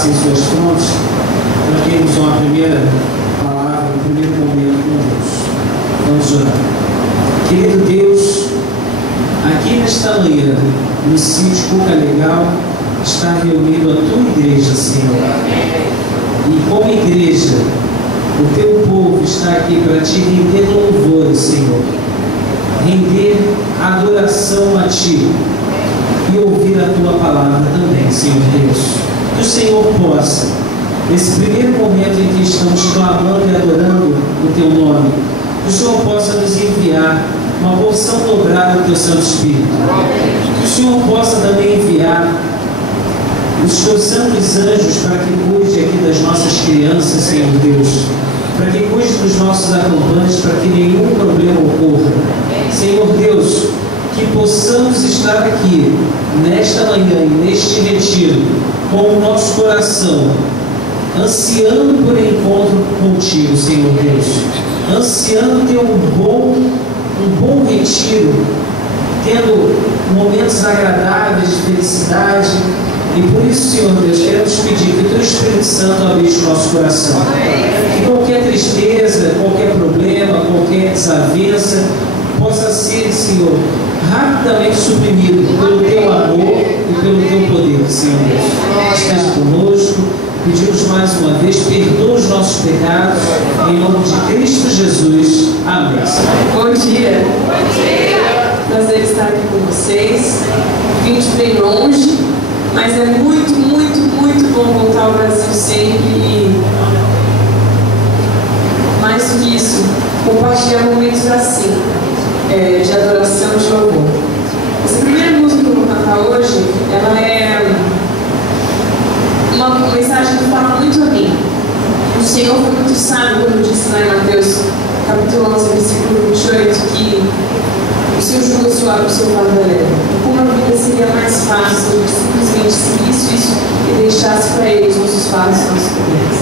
colocassem suas frontes, nós temos uma primeira palavra, um primeiro momento com Deus. Vamos orar. Querido Deus, aqui nesta manhã, no sítio Cuca Legal, está reunido a tua igreja, Senhor. E como igreja, o teu povo está aqui para te render louvor, Senhor. Render adoração a ti e ouvir a tua palavra também, Senhor Deus. Que o Senhor possa, nesse primeiro momento em que estamos clamando e adorando o teu nome, que o Senhor possa nos enviar uma porção dobrada do teu Santo Espírito. Que o Senhor possa também enviar os teus santos anjos para que cuide aqui das nossas crianças, Senhor Deus, para que cuide dos nossos acompanhantes, para que nenhum problema ocorra. Senhor Deus, que possamos estar aqui nesta manhã e neste retiro com o nosso coração ansiando por encontro contigo, Senhor Deus, ansiando ter um bom retiro, tendo momentos agradáveis de felicidade. E por isso, Senhor Deus, queremos pedir que o teu Espírito Santo habite o nosso coração. Que qualquer tristeza, qualquer problema, qualquer desavença possa ser, Senhor, rapidamente suprimido pelo teu amor e pelo teu poder, Senhor Deus. Esteja conosco. Pedimos mais uma vez, perdoa os nossos pecados, em nome de Cristo Jesus. Amém. Bom dia. Bom dia. Prazer estar aqui com vocês. Vim de bem longe, mas é muito, muito, muito bom voltar ao Brasil sempre e, mais do que isso, compartilhar momentos assim, de adoração e de louvor. Essa primeira música que eu vou cantar hoje, ela é uma mensagem que fala muito a mim. O Senhor foi muito sábio quando disse lá em Mateus capítulo 11, versículo 28, que o Senhor julga suave o seu fardo leve. Como a vida seria mais fácil se eu simplesmente seguisse isso e deixasse para Ele os nossos fardos e nossos problemas.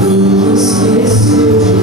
Alguém esqueceu de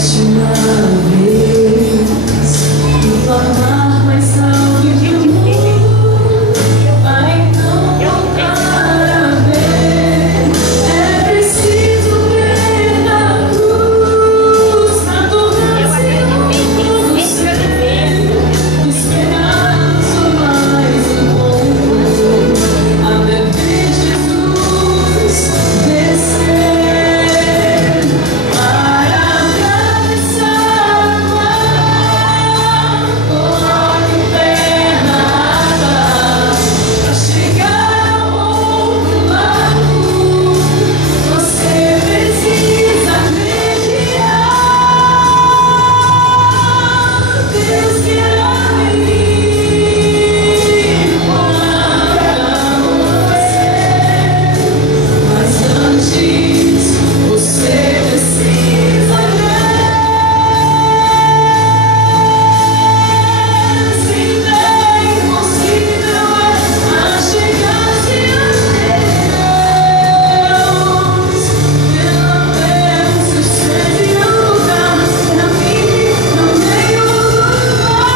sétima vez, me tornar mais salvo que o mundo vai então voltar a ver. É preciso crer na cruz, na tornar-se no ser, esperar só mais um pouco, até ver Jesus descer para atravessar o mar. Coloque o pé na água para chegar ao outro lado. Você precisa acreditar. Deus virá vir para você, mas antes você precisa crer. Se bem possível é achegar-se a Deus, pelo menos o seu lugar, caminhe no meio do mar.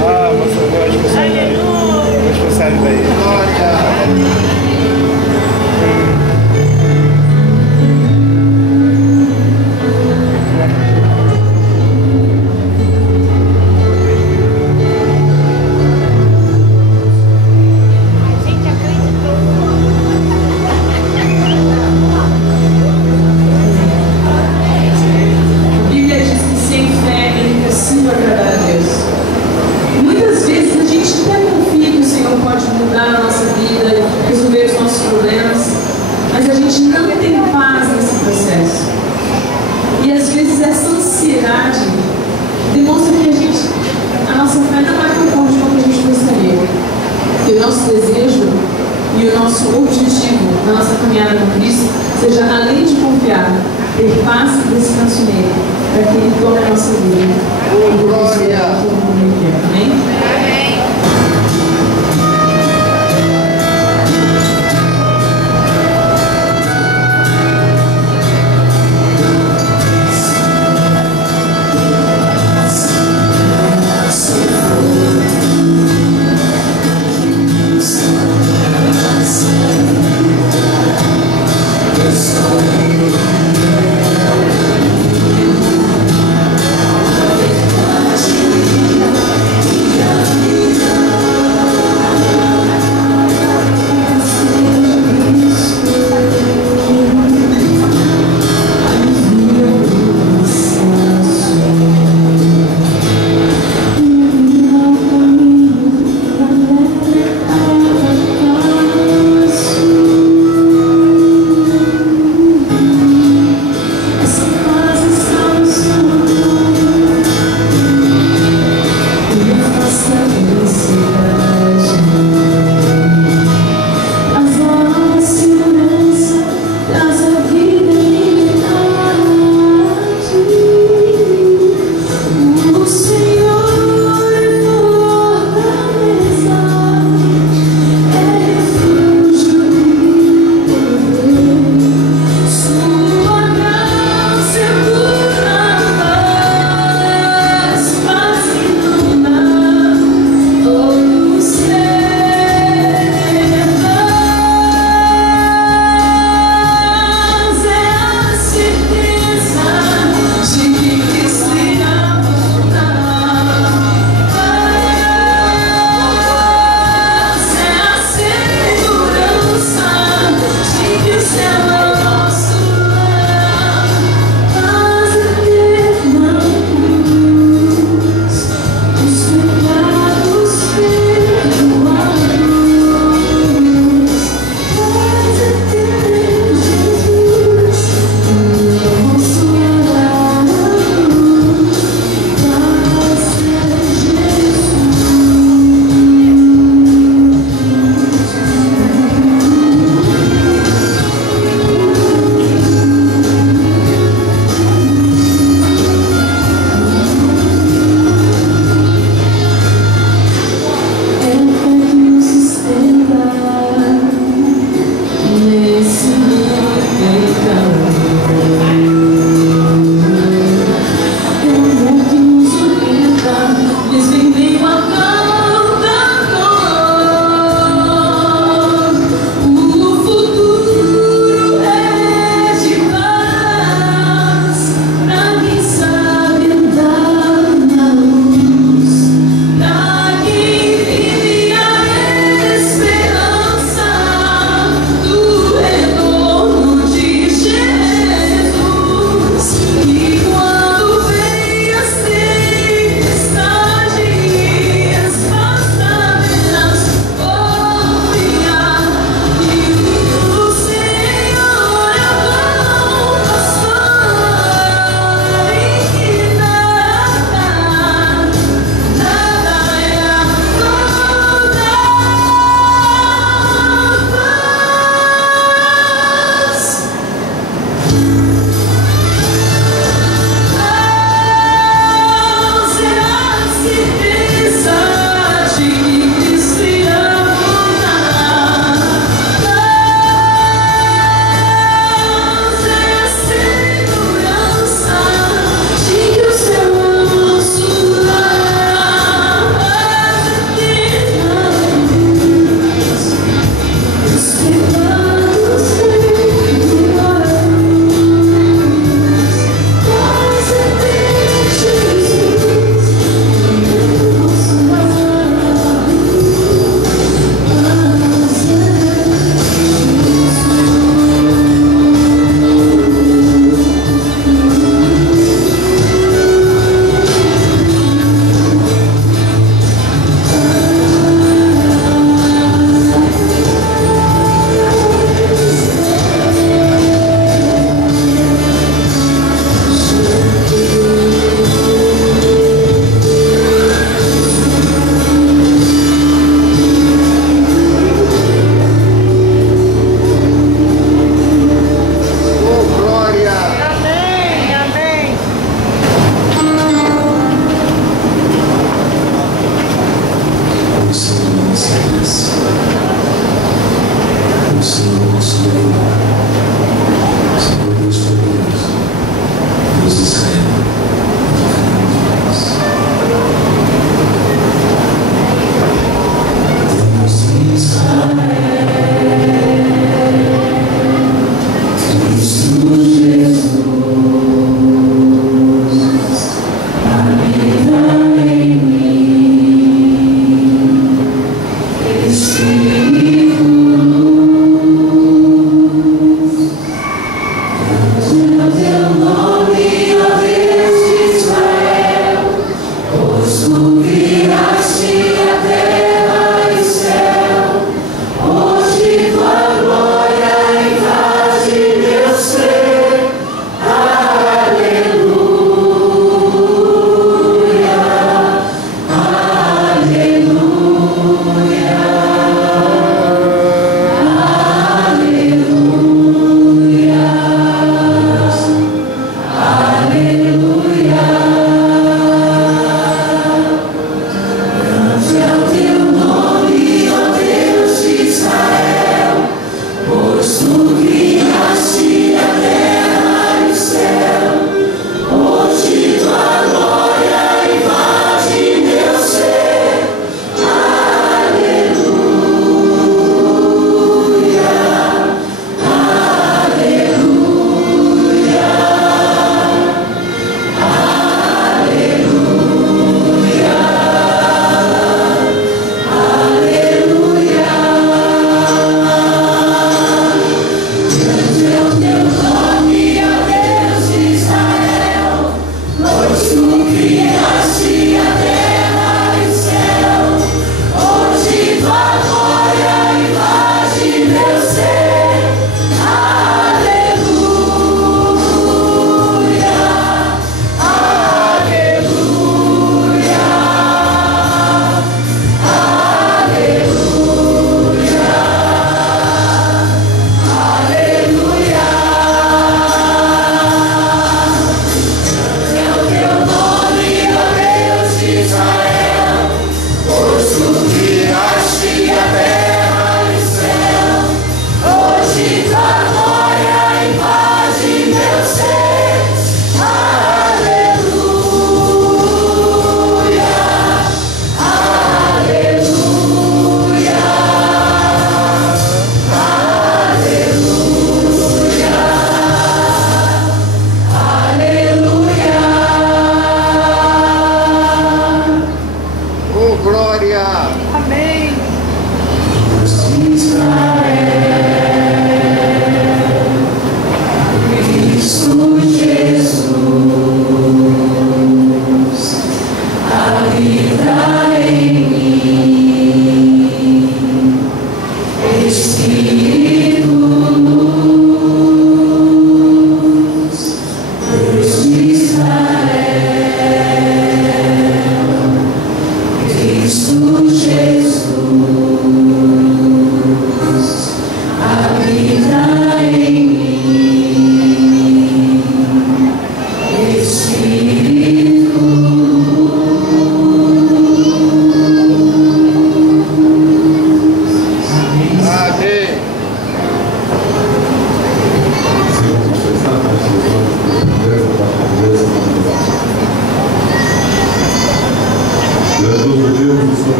Ah, moça, eu vou expulsar ele daí. Vou expulsar ele daí. A Bíblia diz que sem fé é impossível agradar a Deus. Muitas vezes a gente até confia que o Senhor pode mudar a nossa vida, resolver os nossos problemas, mas a gente não tem paz nesse processo. E às vezes essa ansiedade demonstra que a nossa fé não é tão forte como a gente gostaria. Que o nosso desejo e o nosso objetivo na nossa caminhada com Cristo seja, além de confiar, ter paz e descanso nele, para que ele tome a nossa vida. Glória! Amém? Yeah.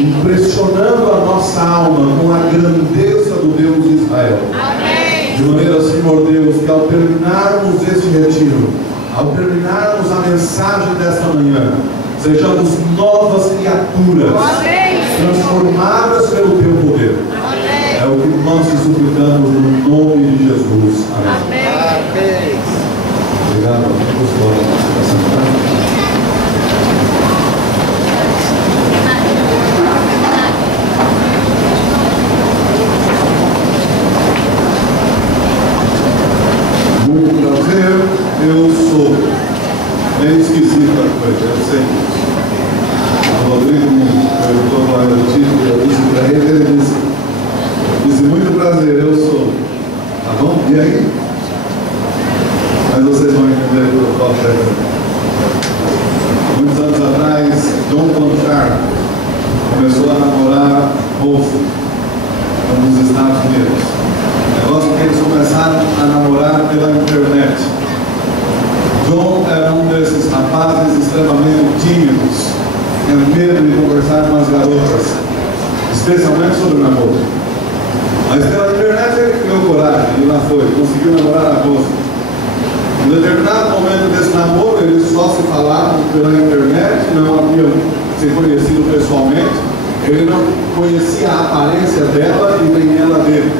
Impressionando a nossa alma com a grandeza do Deus de Israel. Amém. De maneira, Senhor Deus, que ao terminarmos este retiro, ao terminarmos a mensagem desta manhã, sejamos novas criaturas. Amém. Transformadas pelo Teu poder. Amém. É o que nós te suplicamos no nome de Jesus. Amém. Amém. Obrigado. Muito prazer, eu sou meio esquisita a coisa, eu sei. O Rodrigo me perguntou qual era o título, eu disse para ele, ele disse muito prazer, eu sou. Tá bom? E aí? Mas vocês vão entender o que eu falo para ele. Muitos anos atrás, John Conchar começou a namorar Rose nos Estados Unidos. O negócio que eles começaram a namorar pela internet. John era um desses rapazes extremamente tímidos, tinha medo de conversar com as garotas, especialmente sobre o namoro. Mas pela internet ele criou coragem e lá foi, conseguiu namorar a Rose. Em determinado momento desse namoro, eles só se falavam pela internet, não haviam se conhecido pessoalmente. Ele não conhecia a aparência dela e nem ela dele.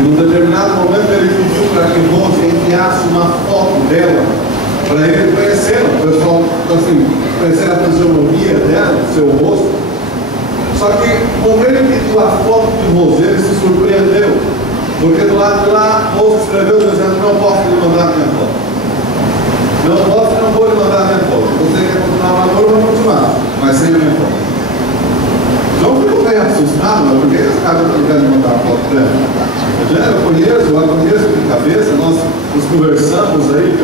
Em um determinado momento ele pediu para que Rose enviasse uma foto dela para ele conhecê-la, o pessoal, assim, conhecer a fisionomia dela, o seu rosto. Só que quando ele pediu a foto de Rose, ele se surpreendeu, porque do lado de lá Rose escreveu dizendo: não posso lhe mandar minha foto. Não posso, não vou lhe mandar minha foto. Você quer continuar o namoro, vamos continuar, mas sem a minha foto. João ficou bem assustado, porque esse cara não quer mandar a foto dela. Eu conheço de cabeça, nós nos conversamos aí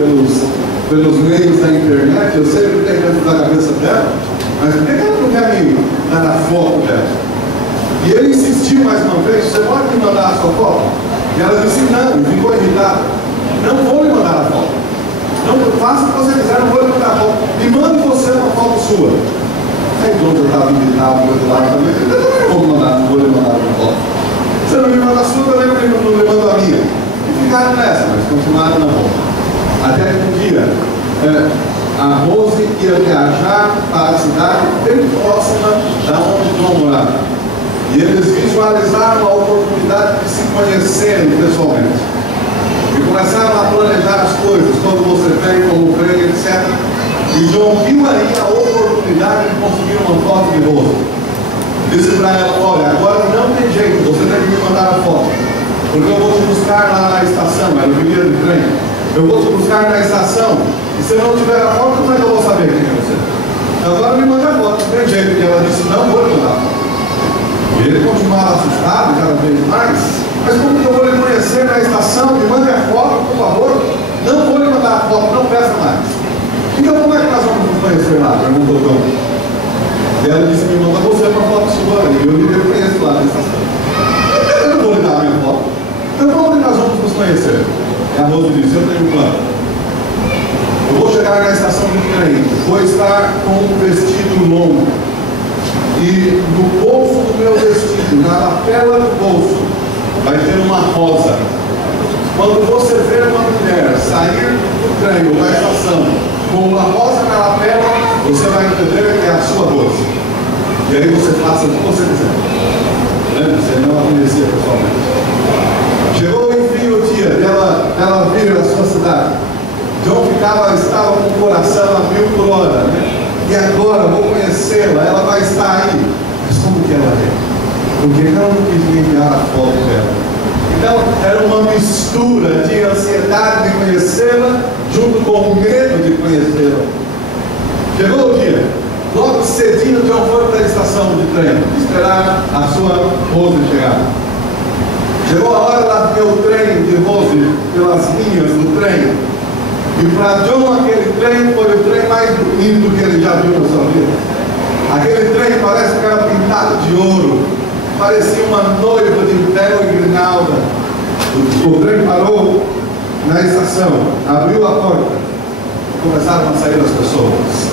pelos meios da internet, eu sei o que tem dentro da cabeça dela, mas por que ela não quer me dar a foto dela? E ele insistiu mais uma vez: você pode me mandar a sua foto? E ela disse não, e ficou irritada: não vou lhe mandar a foto. Não faça o que você quiser, não vou lhe mandar a foto. Me mande você uma foto sua. Aí João já estava irritado do outro lado também. Não vou lhe mandar uma foto. Você não me manda a sua, também não lhe mando a minha. E ficaram nessa, mas continuaram na volta. Até que um dia, a Rose ia viajar para a cidade bem próxima da onde João morava. E eles visualizaram a oportunidade de se conhecerem pessoalmente. E começaram a planejar as coisas, quando você vem, como vem, etc. E João viu aí a oportunidade de conseguir uma foto de Rose. Disse para ela: olha, agora não tem jeito, você tem que me mandar a foto, porque eu vou te buscar lá na estação. Ela vivia de trem. Eu vou te buscar na estação, e se eu não tiver a foto, como é que eu vou saber quem é você? Agora me manda a foto, não tem jeito. E ela disse: não vou lhe mandar a foto. E ele continuava assustado cada vez mais: mas como que eu vou lhe conhecer na estação? Me mande a foto, por favor. Não vou lhe mandar a foto, não peça mais. Então como é que nós vamos nos conhecer lá? Perguntou João. E ela disse: me manda você uma foto sua. E eu lhe reconheço lá na estação. Eu não vou lhe dar a minha foto. Então onde nós vamos nos conheceram. E a Rose disse, eu tenho um plano. Eu vou chegar na estação de trem, vou estar com um vestido longo. E no bolso do meu vestido, na lapela do bolso, vai ter uma rosa. Quando você ver uma mulher sair do trem ou da estação com uma rosa na lapela, você vai entender que é a sua rosa. E aí você faça o que você quiser. Você não a conhecia pessoalmente. Chegou enfim o dia dela vir à sua cidade. John estava com o coração a 1000 por hora, né? E agora vou conhecê-la, ela vai estar aí. Mas como que ela é? Porque ela não quis me enviar a foto dela. Então era uma mistura de ansiedade de conhecê-la junto com o medo de conhecê-la. Chegou o dia. Logo cedinho John foi para a estação de trem esperar a sua Rose chegar. Chegou a hora, ela viu o trem de Rose pelas linhas do trem. E para John aquele trem foi o trem mais bonito que ele já viu na sua vida. Aquele trem parece que era pintado de ouro. Parecia uma noiva de véu e grinalda. O trem parou na estação, abriu a porta. Começaram a sair as pessoas.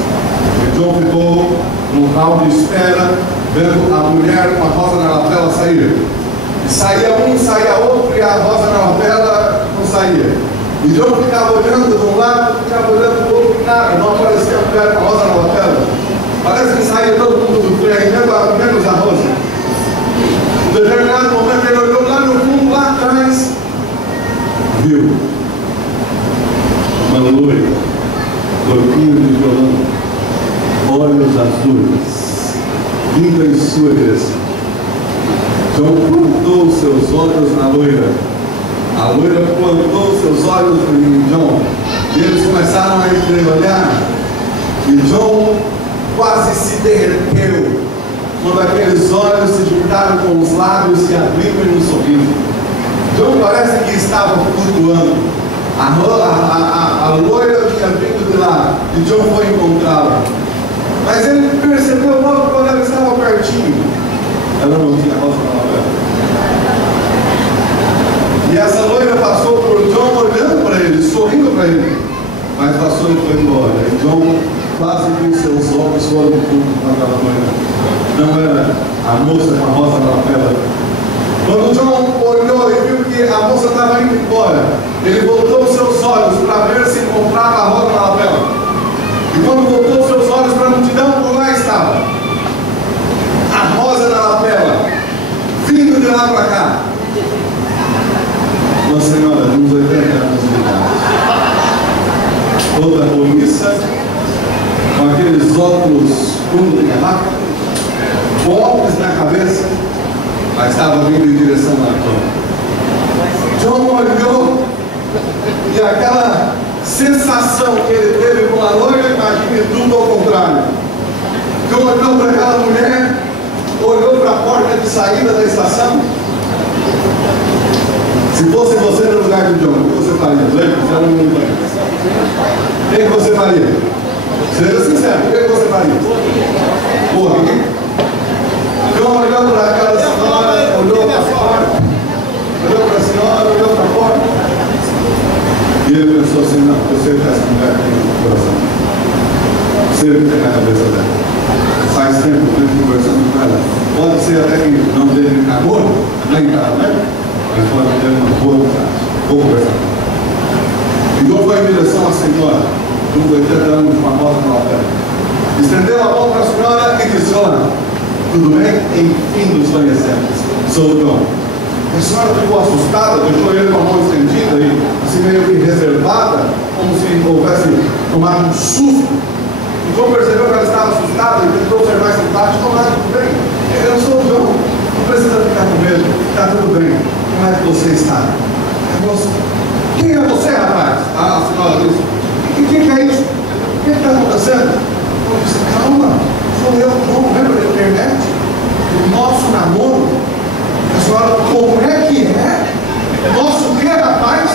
E John ficou no hall de espera, vendo a mulher com a rosa na lapela sair. E saía um, saía outro, e a rosa na lapela não saía. E John ficava olhando de um lado, ficava olhando do outro, e nada, não aparecia a mulher com a rosa na lapela. Parece que saía todo mundo do trem, menos a rosa. Em determinado momento ele olhou lá no fundo, lá atrás, viu uma loira, corpinho de violão, olhos azuis, vindo em sua direção. John plantou seus olhos na loira. A loira plantou seus olhos em John. E eles começaram a entreolhar. E John quase se derreteu quando aqueles olhos se juntaram com os lábios que abriram em um sorriso. John parece que estava flutuando. A loira tinha vindo de lá e John foi encontrá-la. Mas ele percebeu logo quando ela estava pertinho. Ela não tinha rosa na lapela. E essa loira passou por John olhando para ele, sorrindo para ele. Mas passou e foi embora. E John quase viu seus olhos fora do fundo daquela loira. Não era a moça com a rosa na lapela. Quando John olhou e viu que a moça estava indo embora, ele voltou seus olhos para ver se encontrava a rosa na lapela. E quando voltou seus olhos para a multidão, por lá estava a rosa na lapela, vindo de lá para cá. Uma senhora de uns 80 anos de idade, toda roliça, com aqueles óculos fundo de garrafa, com óculos na cabeça, mas estava vindo em direção a John. John olhou e aquela sensação que ele teve com a loira, imagine tudo ao contrário. John olhou para aquela mulher, olhou para a porta de saída da estação. Se fosse você no lugar de John, o que você faria? O que você faria? Seja sincero, o que você faria? Corre. John olhou para aquela senhora, olhou para a porta, olhou para a senhora, olhou para a porta. E ele pensou assim, não, eu sei que essa mulher tem no coração. Sei o que tem na cabeça dela. Faz tempo que eu estou conversando com ela. Pode ser até que não dê namoro, nem nada, né? Mas pode ter uma boa vontade. Vou conversar. E John foi em direção à senhora, de uns 80 anos, com a rosa na lapela. Estendeu a mão para a senhora e disse, olha, tudo bem? Enfim nos conhecemos. Sou John. A senhora ficou assustada, deixou ele com a mão estendida e assim meio que reservada, como se houvesse tomado um susto. E John percebeu que ela estava assustada e tentou ser mais simpático. Não, tudo bem. Eu sou o John. Não precisa ficar com medo. Está tudo bem. Como é que você está? Quem é você, rapaz? A senhora disse. O que é isso? O que está acontecendo? Eu disse, calma. Sou eu, John. Lembra da internet? O nosso namoro. A senhora, como é que é? Nosso o que, rapaz?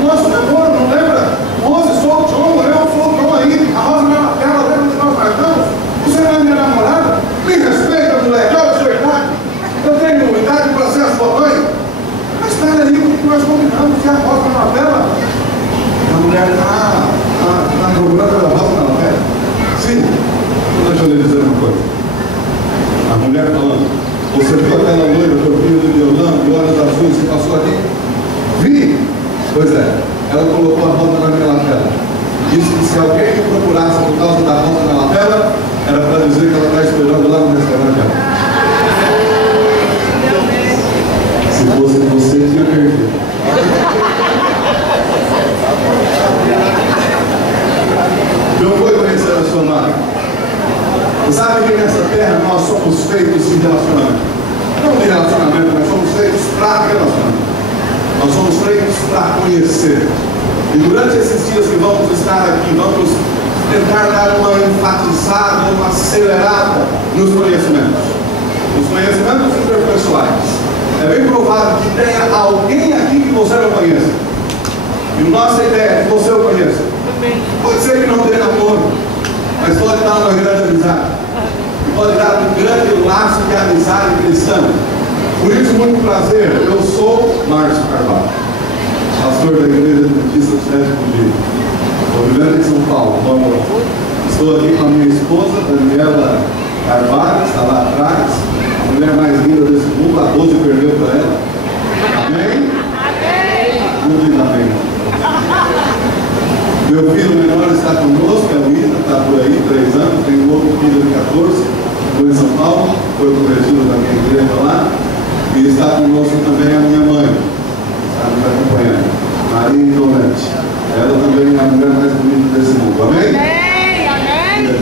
Nosso namoro, não lembra? Moça, sou o John, eu sou o John aí. A rosa na lapela, lembra dos meus cartões? Você não é minha namorada? Me respeita, moleque, olha a sua idade. Eu tenho idade para ser a sua mãe. Mas espera aí, o que nós combinamos? Pois é, ela colocou a rota na minha lapela. Disse que se alguém me procurasse por causa da rota na lapela, era para dizer que ela está esperando lá no restaurante. Se fosse você, tinha perdido. Não foi conhecer a sua marca. Sabe que nessa terra nós somos feitos de relacionamento. Não de relacionamento, mas somos feitos para relacionamento. Nós somos feitos para conhecer. E durante esses dias que vamos estar aqui, vamos tentar dar uma enfatizada, uma acelerada nos conhecimentos. Os conhecimentos interpessoais. É bem provável que tenha alguém aqui que você não conheça. E nossa ideia é que você o conheça. Pode ser que não tenha namoro, mas pode dar uma grande amizade. E pode dar um grande laço de amizade cristã. Por isso, muito prazer, eu sou Márcio Carvalho, pastor da Igreja Adventista do Sétimo Dia. Estou vivendo em São Paulo. Vamos lá. Estou aqui com a minha esposa, Daniela Carvalho, está lá atrás. A mulher mais linda desse mundo, a 12 perdeu para ela. Amém? Amém. Não diz amém. Meu filho menor está conosco, é o Ita, está por aí, 3 anos. Tem um outro filho de 14, foi em São Paulo, foi convertido da minha igreja lá. E está conosco também a minha mãe, está nos acompanhando, Maria Indolente. Ela também é a mulher mais bonita desse mundo. Amém? Amém, amém.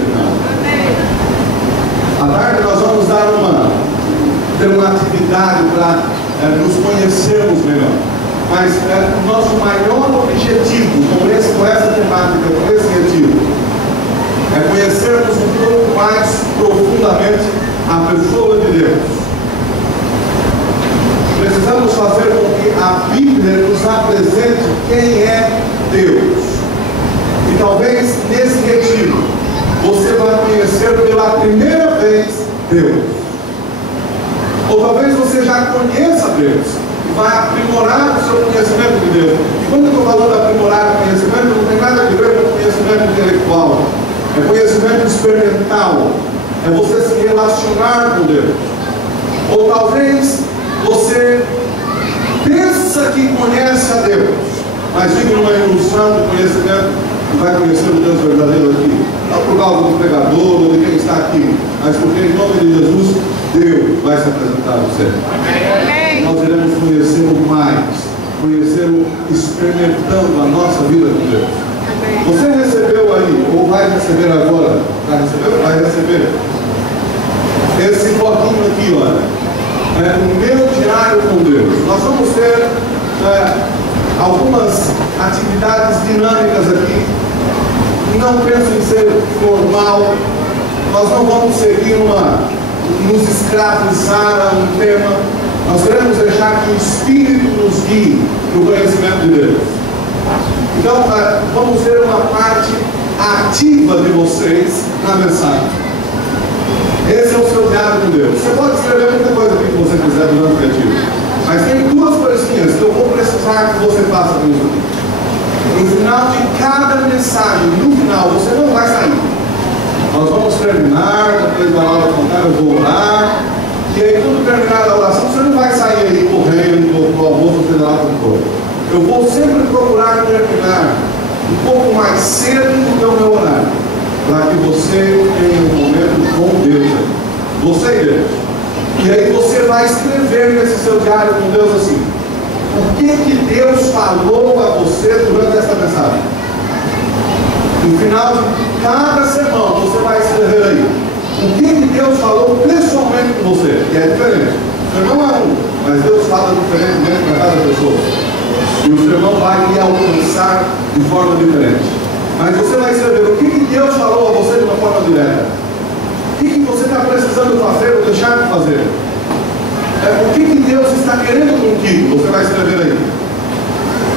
À tarde nós vamos ter uma atividade para nos conhecermos melhor. Mas o nosso maior objetivo com essa temática, com esse retiro, é conhecermos um pouco mais profundamente a pessoa de Deus. Precisamos fazer com que a Bíblia nos apresente quem é Deus. E talvez nesse retiro você vai conhecer pela primeira vez Deus. Ou talvez você já conheça Deus e vai aprimorar o seu conhecimento de Deus. E quando eu estou falando de aprimorar o conhecimento, não tem nada a ver com conhecimento intelectual. É conhecimento experimental. É você se relacionar com Deus. Ou talvez você pensa que conhece a Deus, mas vive numa ilusão de conhecimento e vai conhecer o Deus verdadeiro aqui. Não por causa do pregador ou de quem está aqui, mas porque em nome de Jesus, Deus vai se apresentar a você. Amém. Nós iremos conhecê-lo mais, conhecê-lo experimentando a nossa vida com Deus. Amém. Você recebeu aí, ou vai receber agora, vai receber esse bloquinho aqui, olha. O meu diário com Deus. Nós vamos ter algumas atividades dinâmicas aqui. Não penso em ser formal. Nós não vamos seguir nos escravizar a um tema. Nós queremos deixar que o Espírito nos guie no conhecimento de Deus. Então, vamos ter uma parte ativa de vocês na mensagem. Esse é o seu diário com Deus. Você pode escrever muita coisa aqui que você quiser durante o retiro. Mas tem 2 coisinhas que eu vou precisar que você faça com isso aqui. No final de cada mensagem, no final, você não vai sair. Nós vamos terminar, depois da hora contar, eu vou orar. E aí, quando terminar a oração, você não vai sair aí correndo, para o almoço, seja lá como for. Eu vou sempre procurar terminar um pouco mais cedo do que o meu horário, para que você tenha um momento com Deus, você e Deus. E aí você vai escrever nesse seu diário com Deus assim: o que Deus falou a você durante essa mensagem? No final de cada sermão você vai escrever aí o que Deus falou pessoalmente com você. E é diferente. O sermão é um, mas Deus fala diferentemente para cada pessoa. E o sermão vai lhe alcançar de forma diferente. Mas você vai escrever o que Deus falou a você de uma forma direta. O que você está precisando fazer ou deixar de fazer. O que Deus está querendo contigo. Você vai escrever aí.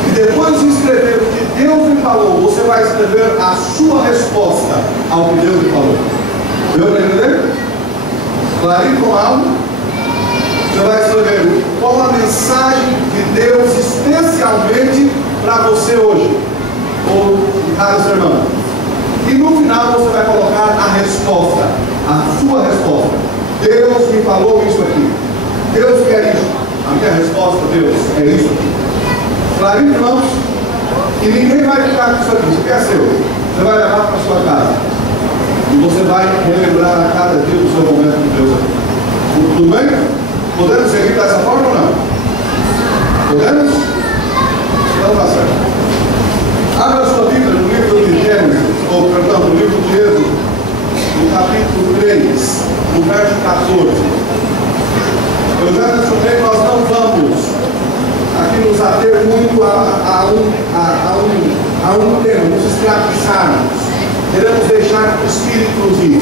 E depois de escrever o que Deus lhe falou, você vai escrever a sua resposta ao que Deus lhe falou. Deu para entender? Clarinho com algo. Você vai escrever qual a mensagem de Deus especialmente para você hoje. Ou em cada sermão. E no final você vai colocar a resposta, a sua resposta. Deus me falou isso aqui. Deus quer isso. A minha resposta, Deus, é isso aqui. Claro, irmãos, e ninguém vai ficar com isso aqui, isso aqui é seu. Você vai levar para a sua casa. E você vai relembrar a cada dia do seu momento com Deus aqui. Tudo bem? Podemos seguir dessa forma ou não? Podemos? Então tá certo. Abra a sua Bíblia no livro de Gênesis, ou perdão, no livro de Êxodo, no capítulo 3, no verso 14. Eu já mencionei, nós não vamos aqui nos ater muito a um tema, nos escravizarmos. Queremos deixar que o Espírito nos guie.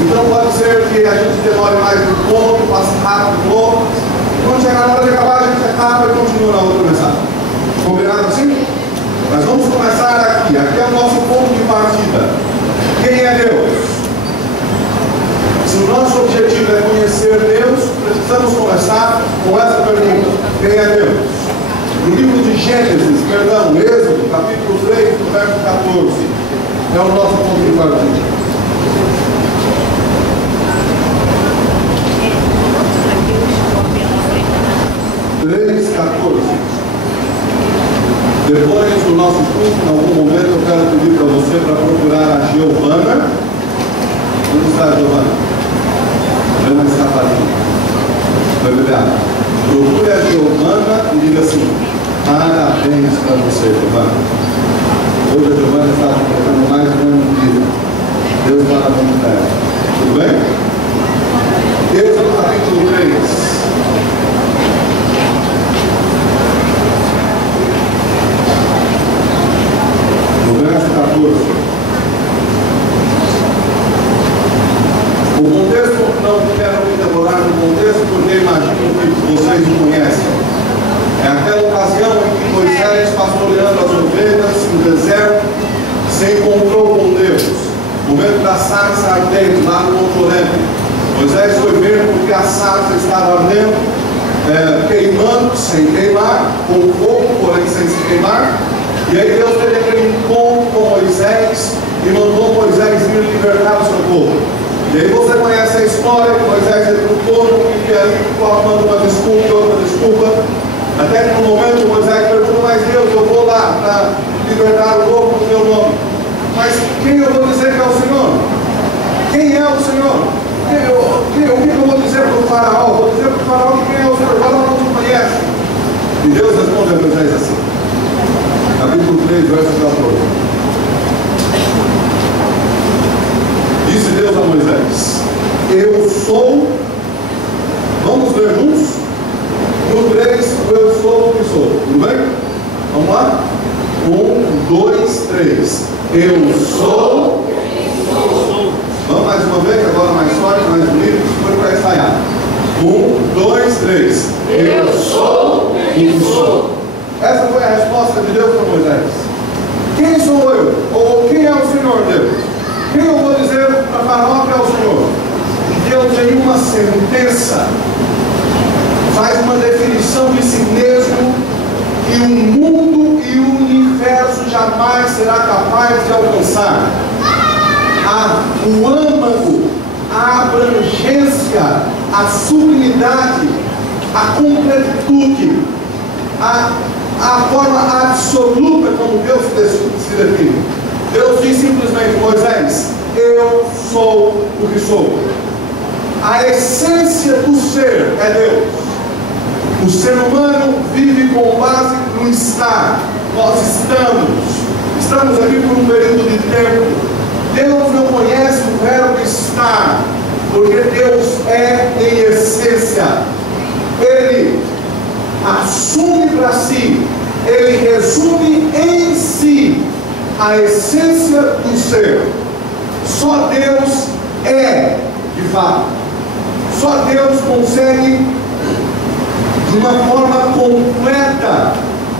Então pode ser que a gente demore mais um pouco, passe rápido um pouco. Quando chegar na hora de acabar, a gente acaba e continua na outra mensagem. Combinado assim? Mas vamos começar aqui. Aqui é o nosso ponto de partida. Quem é Deus? Se o nosso objetivo é conhecer Deus, precisamos começar com essa pergunta. Quem é Deus? No livro de Gênesis, Êxodo, capítulo 3, no verso 14. É o nosso ponto de partida. 3:14. Depois do nosso culto, em algum momento, eu quero pedir para você para procurar a Giovana. Onde está a Giovana? Deu uma escapadinha. Foi verdade. Procure a Giovana e diga assim: parabéns para você, Giovana. Hoje a Giovana está completando mais um ano de vida. Deus parabéns para ela. Tudo bem? Êxodo capítulo 3. No verso 14. O contexto, não quero me demorar no contexto, porque imagino que vocês o conhecem. É aquela ocasião em que Moisés, pastoreando as ovelhas no deserto, se encontrou com Deus. No momento da sarça ardente, lá no Monte Horebe. Moisés foi ver porque a sarça estava ardendo, queimando, sem queimar, com fogo, porém sem se queimar. E aí Deus teve aquele encontro com Moisés e mandou Moisés ir libertar o seu povo. E aí você conhece a história que Moisés entrou no povo e aí ficou arrumando uma desculpa, outra desculpa. Até que no momento Moisés pergunta: mas Deus, eu vou lá para libertar o povo no teu nome. Mas quem eu vou dizer que é o Senhor? Quem é o Senhor? O que eu vou dizer para o faraó? Vou dizer para o faraó que quem é o Senhor? O faraó não te conhece. E Deus responde a Moisés assim. Capítulo 3, verso 14. Disse Deus a Moisés: eu sou. Vamos ler juntos? No 3, eu sou o que sou. Tudo bem? Vamos lá? 1, 2, 3. Eu sou. Vamos mais uma vez, agora mais forte, mais bonito, depois para ensaiar. 1, 2, 3. Eu sou o que sou. Essa foi a resposta de Deus para Moisés. Quem sou eu? Ou quem é o Senhor Deus? Quem eu vou dizer para Faraó que é o Senhor? Deus, em uma sentença, faz uma definição de si mesmo que o mundo e o universo jamais será capaz de alcançar. O âmago, a abrangência, a sublimidade, a completude, a forma absoluta como Deus se define. Deus diz simplesmente: Moisés, eu sou o que sou. A essência do ser é Deus. O ser humano vive com base no estar. Nós estamos aqui por um período de tempo. Deus não conhece o verbo estar, porque Deus é em essência. Ele assume para si, ele resume em si a essência do ser. Só Deus é de fato. Só Deus consegue, de uma forma completa,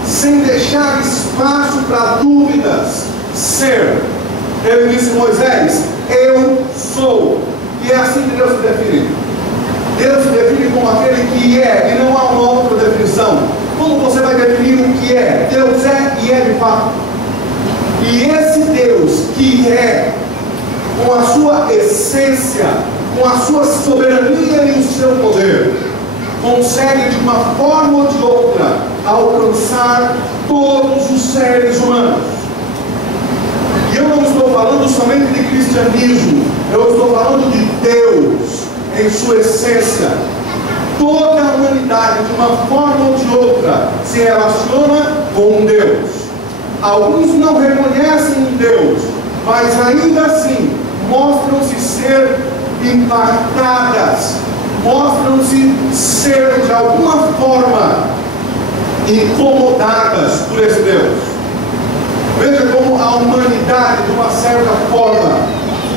sem deixar espaço para dúvidas, ser. Ele disse: Moisés, eu sou. E é assim que Deus se define. Deus se define como aquele que é, e não há uma outra definição. Como você vai definir o que é? Deus é e é de fato. E esse Deus que é, com a sua essência, com a sua soberania e o seu poder, consegue de uma forma ou de outra alcançar todos os seres humanos. E eu não estou falando somente de cristianismo, eu estou falando de Deus em sua essência. Toda a humanidade, de uma forma ou de outra, se relaciona com Deus. Alguns não reconhecem um Deus, mas ainda assim mostram-se ser impactadas, mostram-se ser de alguma forma incomodadas por esse Deus. Veja como a humanidade, de uma certa forma,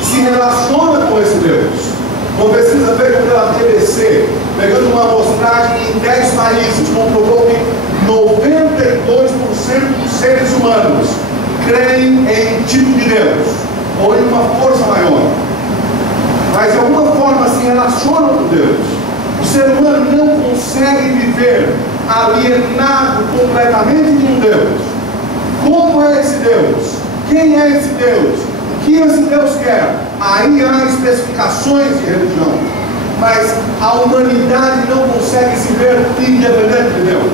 se relaciona com esse Deus. Uma pesquisa feita pela BBC, pegando uma amostragem em 10 países, comprovou que 92% dos seres humanos creem em um tipo de Deus, ou em uma força maior, mas de alguma forma se relacionam com Deus. O ser humano não consegue viver alienado completamente de um Deus. Como é esse Deus? Quem é esse Deus? O que esse Deus quer? Aí há especificações de religião, mas a humanidade não consegue se ver independente de Deus.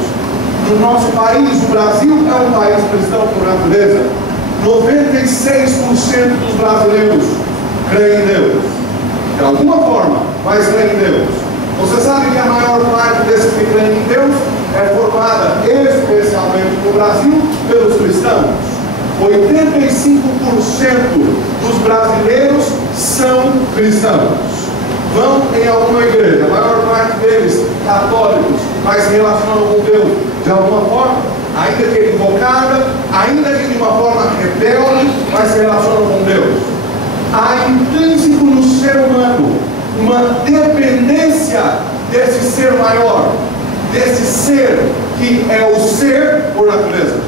No nosso país, o Brasil é um país cristão por natureza. 96% dos brasileiros creem em Deus, de alguma forma, mas creem em Deus. Você sabe que a maior parte desses que creem em Deus é formada especialmente no Brasil pelos cristãos. 85% dos brasileiros são cristãos. Vão em alguma igreja, a maior parte deles católicos, mas se relacionam com Deus de alguma forma, ainda que equivocada, ainda que de uma forma rebelde, mas se relacionam com Deus. Há intrínseco no ser humano uma dependência desse ser maior, desse ser que é o ser por natureza.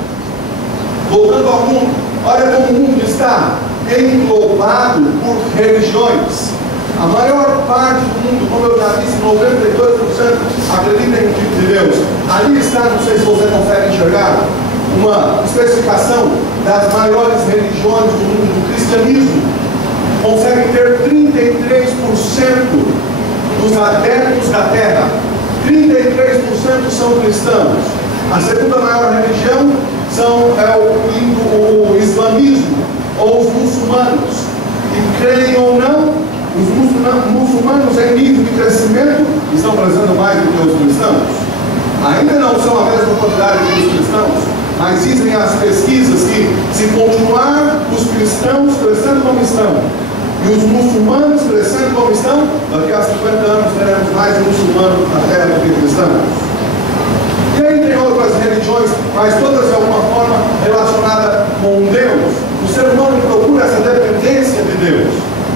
Voltando ao mundo, olha como o mundo está englobado por religiões. A maior parte do mundo, como eu já disse, 92% acredita em um tipo de Deus. Ali está, não sei se você consegue enxergar, uma especificação das maiores religiões do mundo, do cristianismo. Consegue ter 33% dos adeptos da terra. 33% são cristãos. A segunda maior religião é o islamismo, ou os muçulmanos. E creem ou não, os muçulmanos em nível de crescimento estão crescendo mais do que os cristãos. Ainda não são a mesma quantidade que os cristãos, mas dizem as pesquisas que se continuar os cristãos crescendo como estão e os muçulmanos crescendo como estão, daqui a 50 anos teremos mais muçulmanos na terra do que cristãos. E aí tem outras religiões, mas todas de alguma forma relacionadas com Deus. O ser humano procura essa dependência de Deus.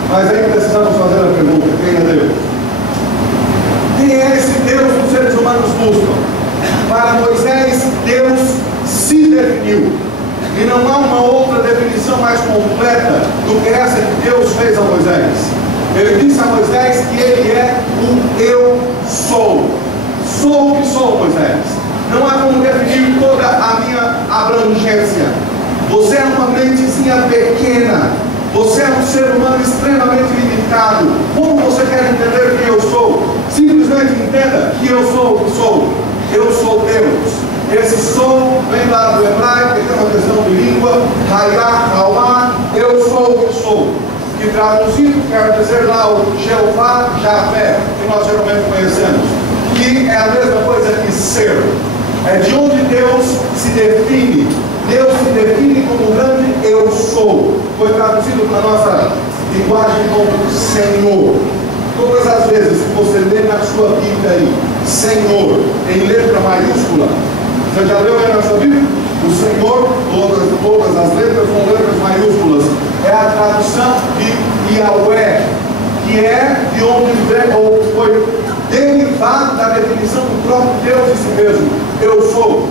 Mas aí precisamos fazer a pergunta: quem é Deus? Quem é esse Deus que os seres humanos buscam? Para Moisés, Deus se definiu. E não há uma outra definição mais completa do que essa que Deus fez a Moisés. Ele disse a Moisés que ele é o eu sou. Sou o que sou, Moisés. Não há como definir toda a minha abrangência. Você é uma mentezinha pequena. Você é um ser humano extremamente limitado. Como você quer entender quem eu sou? Simplesmente entenda que eu sou o que sou. Eu sou Deus. Esse sou vem lá do hebraico, que tem uma questão de língua. Hayah, Halá, eu sou o que sou. Que traduzido quer dizer lá o Jeová, Javé, que nós geralmente conhecemos. Que é a mesma coisa que ser. É de onde Deus se define. Deus se define como o grande eu sou. Foi traduzido para a nossa linguagem como Senhor. Todas as vezes que você lê na sua Bíblia aí, Senhor, em letra maiúscula, você já leu aí na sua Bíblia? O Senhor, todas as letras com letras maiúsculas, é a tradução de Yahweh, que é de onde vem, ou foi derivado da definição do próprio Deus de si mesmo. Eu sou.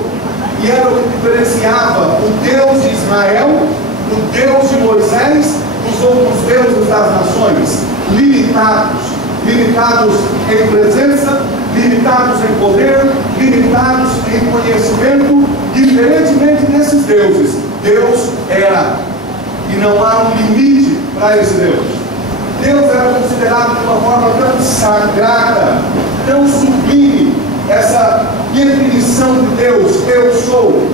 E era o que diferenciava o Deus de Israel, o Deus de Moisés, dos outros deuses das nações. Limitados em presença, limitados em poder, limitados em conhecimento. Diferentemente desses deuses, Deus era. E não há um limite para esse Deus. Deus era considerado de uma forma tão sagrada, tão sublime, essa definição de Deus, eu sou,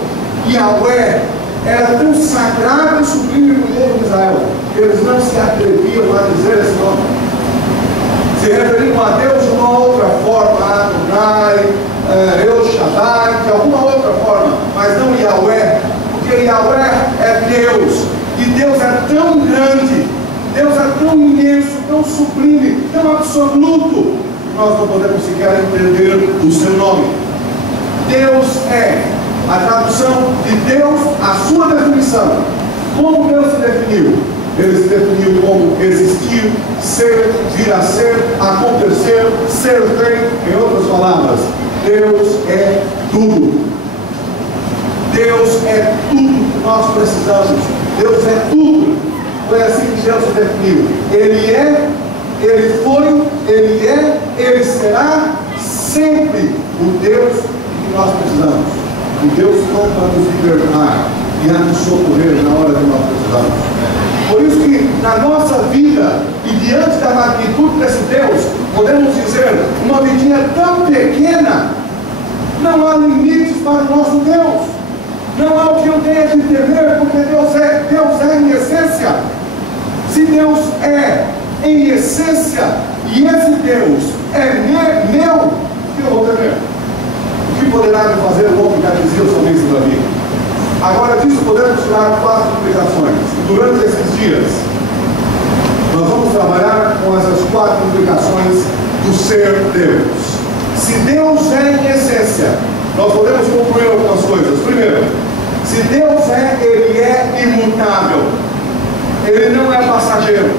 Yahweh, era tão sagrado e sublime para o povo de Israel, que eles não se atreviam a dizer esse nome. Se referiam a Deus de uma outra forma, Adonai, El Shaddai, de alguma outra forma, mas não Yahweh, porque Yahweh é Deus, e Deus é tão grande, Deus é tão imenso, tão sublime, tão absoluto, que nós não podemos sequer entender o seu nome. Deus é a tradução de Deus, a sua definição. Como Deus se definiu? Ele se definiu como existir, ser, vir a ser, acontecer, ser feito. Em outras palavras, Deus é tudo. Deus é tudo que nós precisamos. Deus é tudo. Foi assim que Deus se definiu. Ele é, Ele foi, Ele é, Ele será sempre o Deus que nós precisamos. O Deus pronto para nos libertar e a nos socorrer na hora que nós precisamos. Por isso que na nossa vida e diante da magnitude desse Deus, podemos dizer, uma vidinha tão pequena, não há limites para o nosso Deus. Não há o que eu tenha de temer, porque Deus é em essência. Se Deus é em essência, e esse Deus é meu, o que eu vou temer? O que poderá me fazer o homem que dizia somente para mim? Agora disso podemos tirar 4 implicações. Durante esses dias, nós vamos trabalhar com essas 4 implicações do ser Deus. Se Deus é em essência, nós podemos concluir algumas coisas. Primeiro, se Deus é, Ele é imutável. Ele não é passageiro.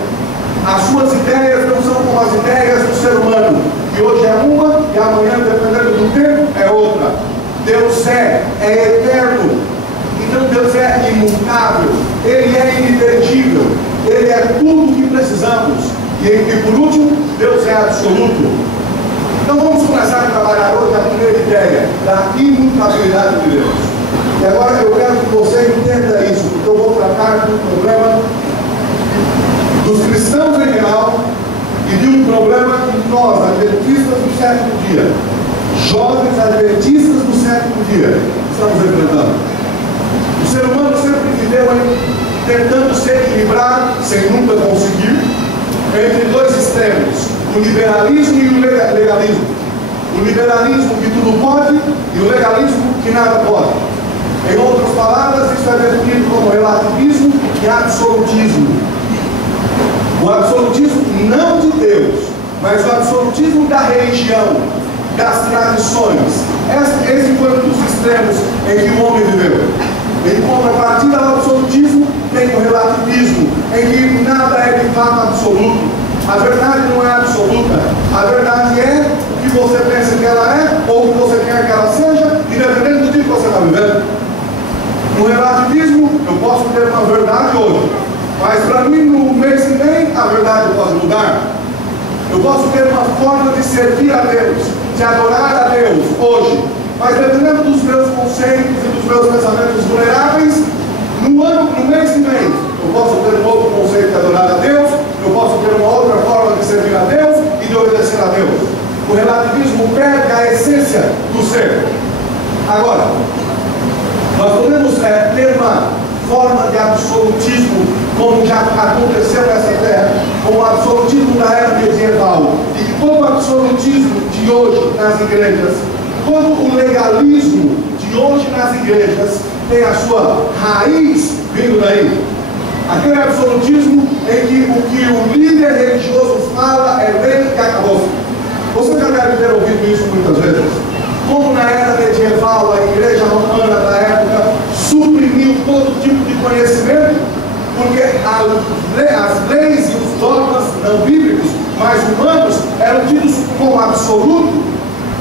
As suas ideias não são como as ideias do ser humano, que hoje é uma e amanhã, dependendo do tempo, é outra. Deus é eterno. Então Deus é imutável. Ele é ininteligível. Ele é tudo o que precisamos. E por último, Deus é absoluto. Então vamos começar a trabalhar hoje a primeira ideia da imutabilidade de Deus. E agora eu quero que você entenda isso, porque eu vou tratar de um problema dos cristãos em geral e de um problema que nós, adventistas do sétimo dia, jovens adventistas do sétimo dia, estamos enfrentando. O ser humano sempre viveu tentando se equilibrar, sem nunca conseguir, entre 2 extremos, o liberalismo e o legalismo. O liberalismo que tudo pode e o legalismo que nada pode. Em outras palavras, isso é definido como relativismo e absolutismo. O absolutismo não de Deus, mas o absolutismo da religião, das tradições. Esse foi um dos extremos em que o homem viveu. Em contrapartida ao absolutismo, tem o relativismo, em que nada é de fato absoluto. A verdade não é absoluta. A verdade é o que você pensa que ela é, ou o que você quer que ela seja, independente do tipo que você está vivendo. No relativismo, eu posso ter uma verdade hoje, mas para mim, no mês que vem, a verdade pode mudar. Eu posso ter uma forma de servir a Deus, de adorar a Deus hoje, mas dependendo dos meus conceitos e dos meus pensamentos vulneráveis, no mês que vem, eu posso ter um outro conceito de adorar a Deus, eu posso ter uma outra forma de servir a Deus e de obedecer a Deus. O relativismo perde a essência do ser. Agora, nós podemos ter uma forma de absolutismo, como já aconteceu nessa terra, com o absolutismo da era medieval, e que todo o absolutismo de hoje nas igrejas, todo o legalismo de hoje nas igrejas, tem a sua raiz vindo daí. Aquele absolutismo em que o que o líder religioso fala é lei e acabou. Você já deve ter ouvido isso muitas vezes. Como na era medieval, a igreja romana da época suprimiu todo tipo de conhecimento, porque as leis e os dogmas não bíblicos, mas humanos, eram tidos como absoluto.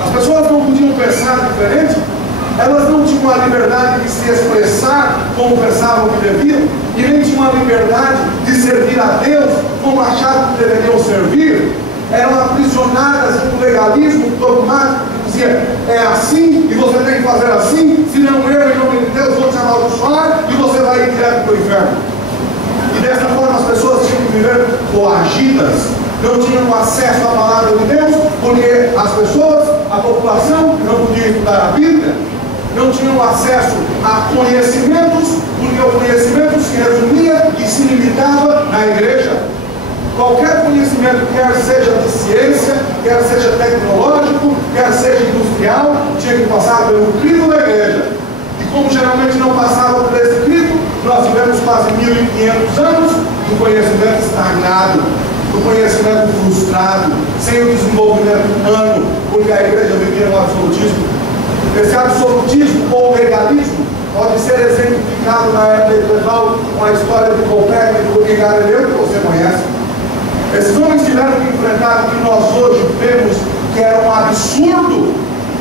As pessoas não podiam pensar diferente, elas não tinham a liberdade de se expressar como pensavam que deviam, e nem tinham a liberdade de servir a Deus como achavam que deveriam servir. Eram aprisionadas no legalismo dogmático que dizia, é assim e você tem que fazer assim, senão eu, em nome de Deus, vou te amaldiçoar e você vai ir direto para o inferno. E dessa forma as pessoas tinham que viver coagidas, não tinham acesso à palavra de Deus, porque as pessoas a população que não podia estudar a Bíblia não tinham acesso a conhecimentos, porque o conhecimento se resumia e se limitava na igreja. Qualquer conhecimento, quer seja de ciência, quer seja tecnológico, quer seja industrial, tinha que passar pelo crivo da igreja. E como geralmente não passava por esse crivo, nós tivemos quase 1500 anos do conhecimento estagnado, do conhecimento frustrado, sem o desenvolvimento humano, porque a igreja vivia no absolutismo. Esse absolutismo ou legalismo pode ser exemplificado na época medieval com a história de Copérnico e Galileu, que você conhece. Esses homens tiveram que enfrentar o que nós hoje vemos que era um absurdo.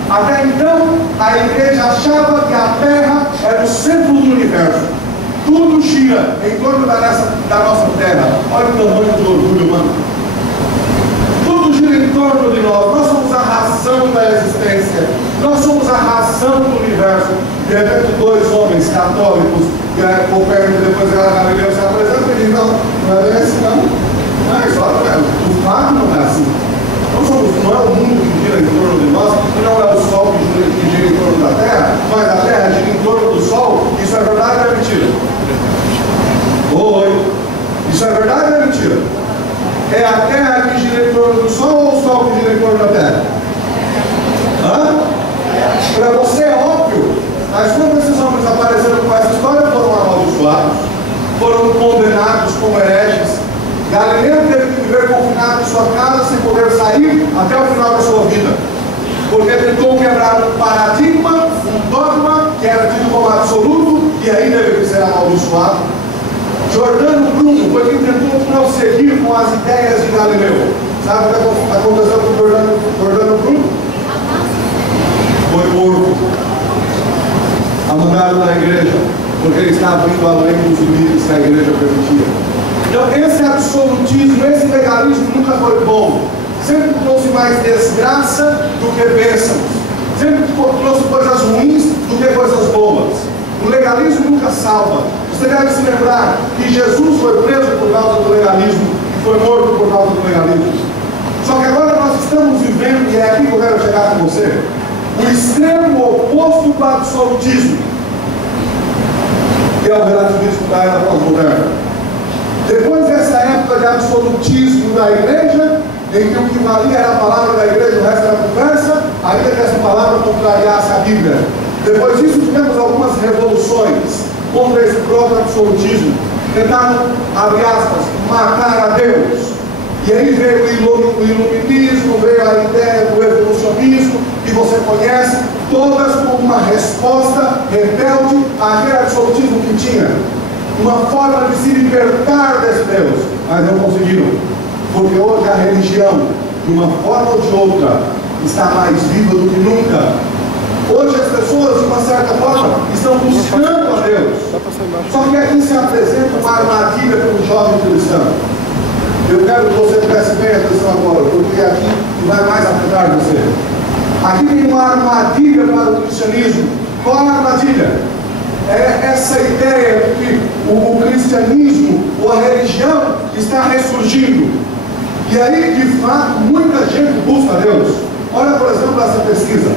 Até então, a igreja achava que a Terra era o centro do universo. Tudo gira em torno da nossa Terra. Olha o tamanho do orgulho humano. Tudo gira em torno de nós. Nós somos a razão da existência. Nós somos a razão do universo. De repente, dois homens católicos, Copérnico e depois Galileu, se apresentam e dizem: não é bem assim, não. Mas olha, o fato não é assim. Não é o mundo que gira em torno de nós, e não é o Sol que gira em torno da Terra, mas a Terra gira em torno do Sol. Isso é verdade ou é mentira? Oi. Isso é verdade ou é mentira? É a Terra que gira em torno do Sol ou o Sol que gira em torno da Terra? Hã? Para você é óbvio. Mas quando esses homens apareceram com essa história, foram amaldiçoados, foram condenados como hereges. Galileu teve que viver confinado em sua casa sem poder sair até o final da sua vida, porque tentou quebrar um paradigma, um dogma que era tido como absoluto e aí teve que ser amaldiçoado. Giordano Bruno foi quem tentou prosseguir com as ideias de Galileu. Sabe o que aconteceu com Giordano Bruno? Foi morto, mandado da igreja, porque ele estava indo além dos limites que a igreja permitia. Então, esse absolutismo, esse legalismo nunca foi bom. Sempre trouxe mais desgraça do que bênçãos. Sempre trouxe coisas ruins do que coisas boas. O legalismo nunca salva. Você deve se lembrar que Jesus foi preso por causa do legalismo e foi morto por causa do legalismo. Só que agora nós estamos vivendo, e é aqui que eu quero chegar com você, o extremo oposto do absolutismo, que é o relativismo da era pós-moderna. Depois dessa época de absolutismo da igreja, em que o que valia era a palavra da igreja, o resto era conversa, ainda que essa palavra contrariasse a Bíblia. Depois disso, tivemos algumas revoluções contra esse próprio absolutismo. Tentaram, abre aspas, matar a Deus. E aí veio o iluminismo, veio a ideia do evolucionismo, que você conhece, todas como uma resposta rebelde àquele absolutismo que tinha. Uma forma de se libertar desse Deus, mas não conseguiram, porque hoje a religião, de uma forma ou de outra, está mais viva do que nunca. Hoje as pessoas, de uma certa forma, estão buscando a Deus. Só que aqui se apresenta uma armadilha para o jovem cristão. Eu quero que você preste bem atenção agora, porque aqui vai mais afetar você. Aqui tem uma armadilha para o cristianismo. Qual a armadilha? É essa ideia de que o cristianismo ou a religião está ressurgindo. E aí, de fato, muita gente busca Deus. Olha, por exemplo, essa pesquisa